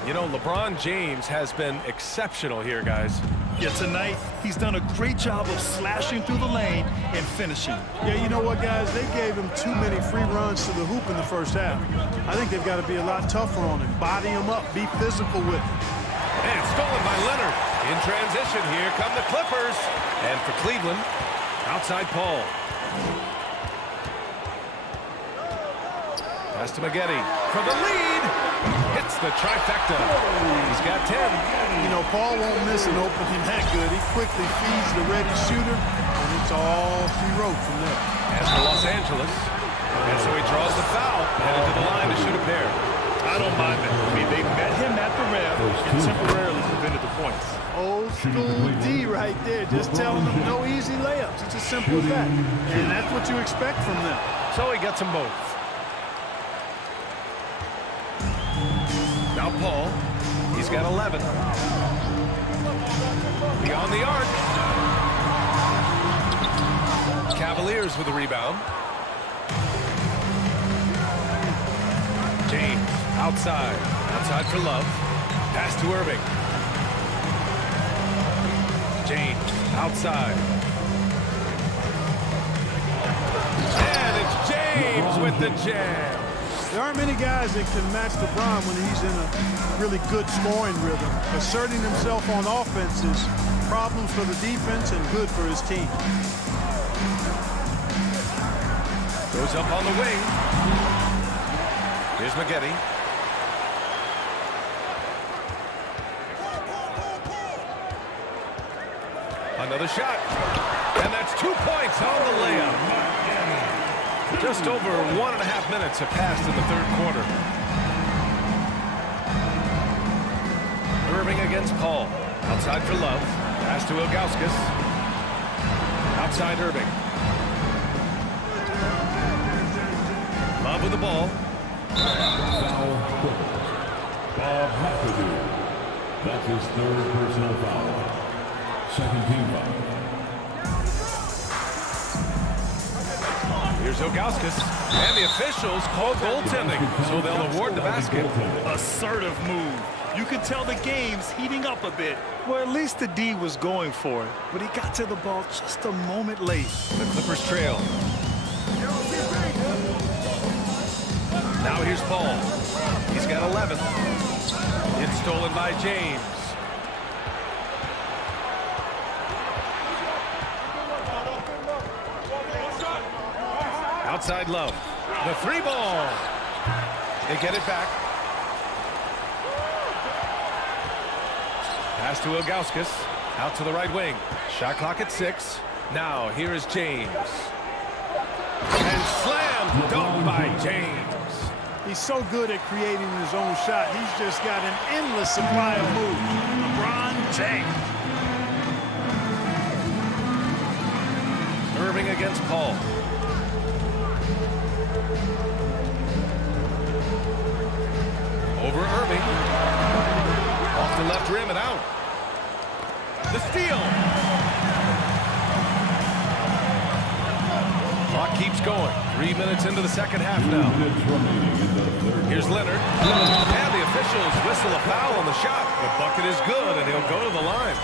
You know, LeBron James has been exceptional here, guys. Yeah, tonight, he's done a great job of slashing through the lane and finishing. Yeah, you know what, guys? They gave him too many free runs to the hoop in the first half. I think they've got to be a lot tougher on him. Body him up. Be physical with him. And it's stolen by Leonard. In transition, here come the Clippers. And for Cleveland, outside Paul. Pass to Maggette for the lead. Hits the trifecta. He's got 10. You know, Paul won't miss an opening that good. He quickly feeds the ready shooter, and it's all she wrote from there. As for Los Angeles. And so he draws the foul, headed to the line to shoot a pair. I don't mind that. I mean, they met him at the rim and temporarily prevented the points. Old school D right there, just telling them no easy layups. It's as simple as that. And that's what you expect from them. So he gets them both. Now Paul, he's got 11. Beyond the arc. Cavaliers with a rebound. James, outside. Outside for Love. Pass to Irving. James, outside. James with the jam. There aren't many guys that can match LeBron when he's in a really good scoring rhythm. Asserting himself on offense is problems for the defense and good for his team. Goes up on the wing. Here's McGetty. Another shot. And that's 2 points on the layup. Just over 1.5 minutes have passed in the third quarter. Irving against Paul. Outside for Love. Pass to Ilgauskas. Outside Irving. Love with the ball. Foul. Bob McAdoo. That's his third personal foul. Second team foul. Here's Ilgauskas. And the officials call goaltending, so they'll award the basket. Assertive move. You can tell the game's heating up a bit. Well, at least the D was going for it, but he got to the ball just a moment late. The Clippers trail. Now here's Paul. He's got 11. It's stolen by James. Outside Love. The 3-ball. They get it back. Pass to Ilgauskas. Out to the right wing. Shot clock at 6. Now here is James. And slam dunk by James. He's so good at creating his own shot. He's just got an endless supply of moves. LeBron James. Irving against Paul. Over Irving. Off the left rim and out. The steal. Clock keeps going. 3 minutes into the second half now. Here's Leonard. And the officials whistle a foul on the shot. The bucket is good, and he'll go to the line.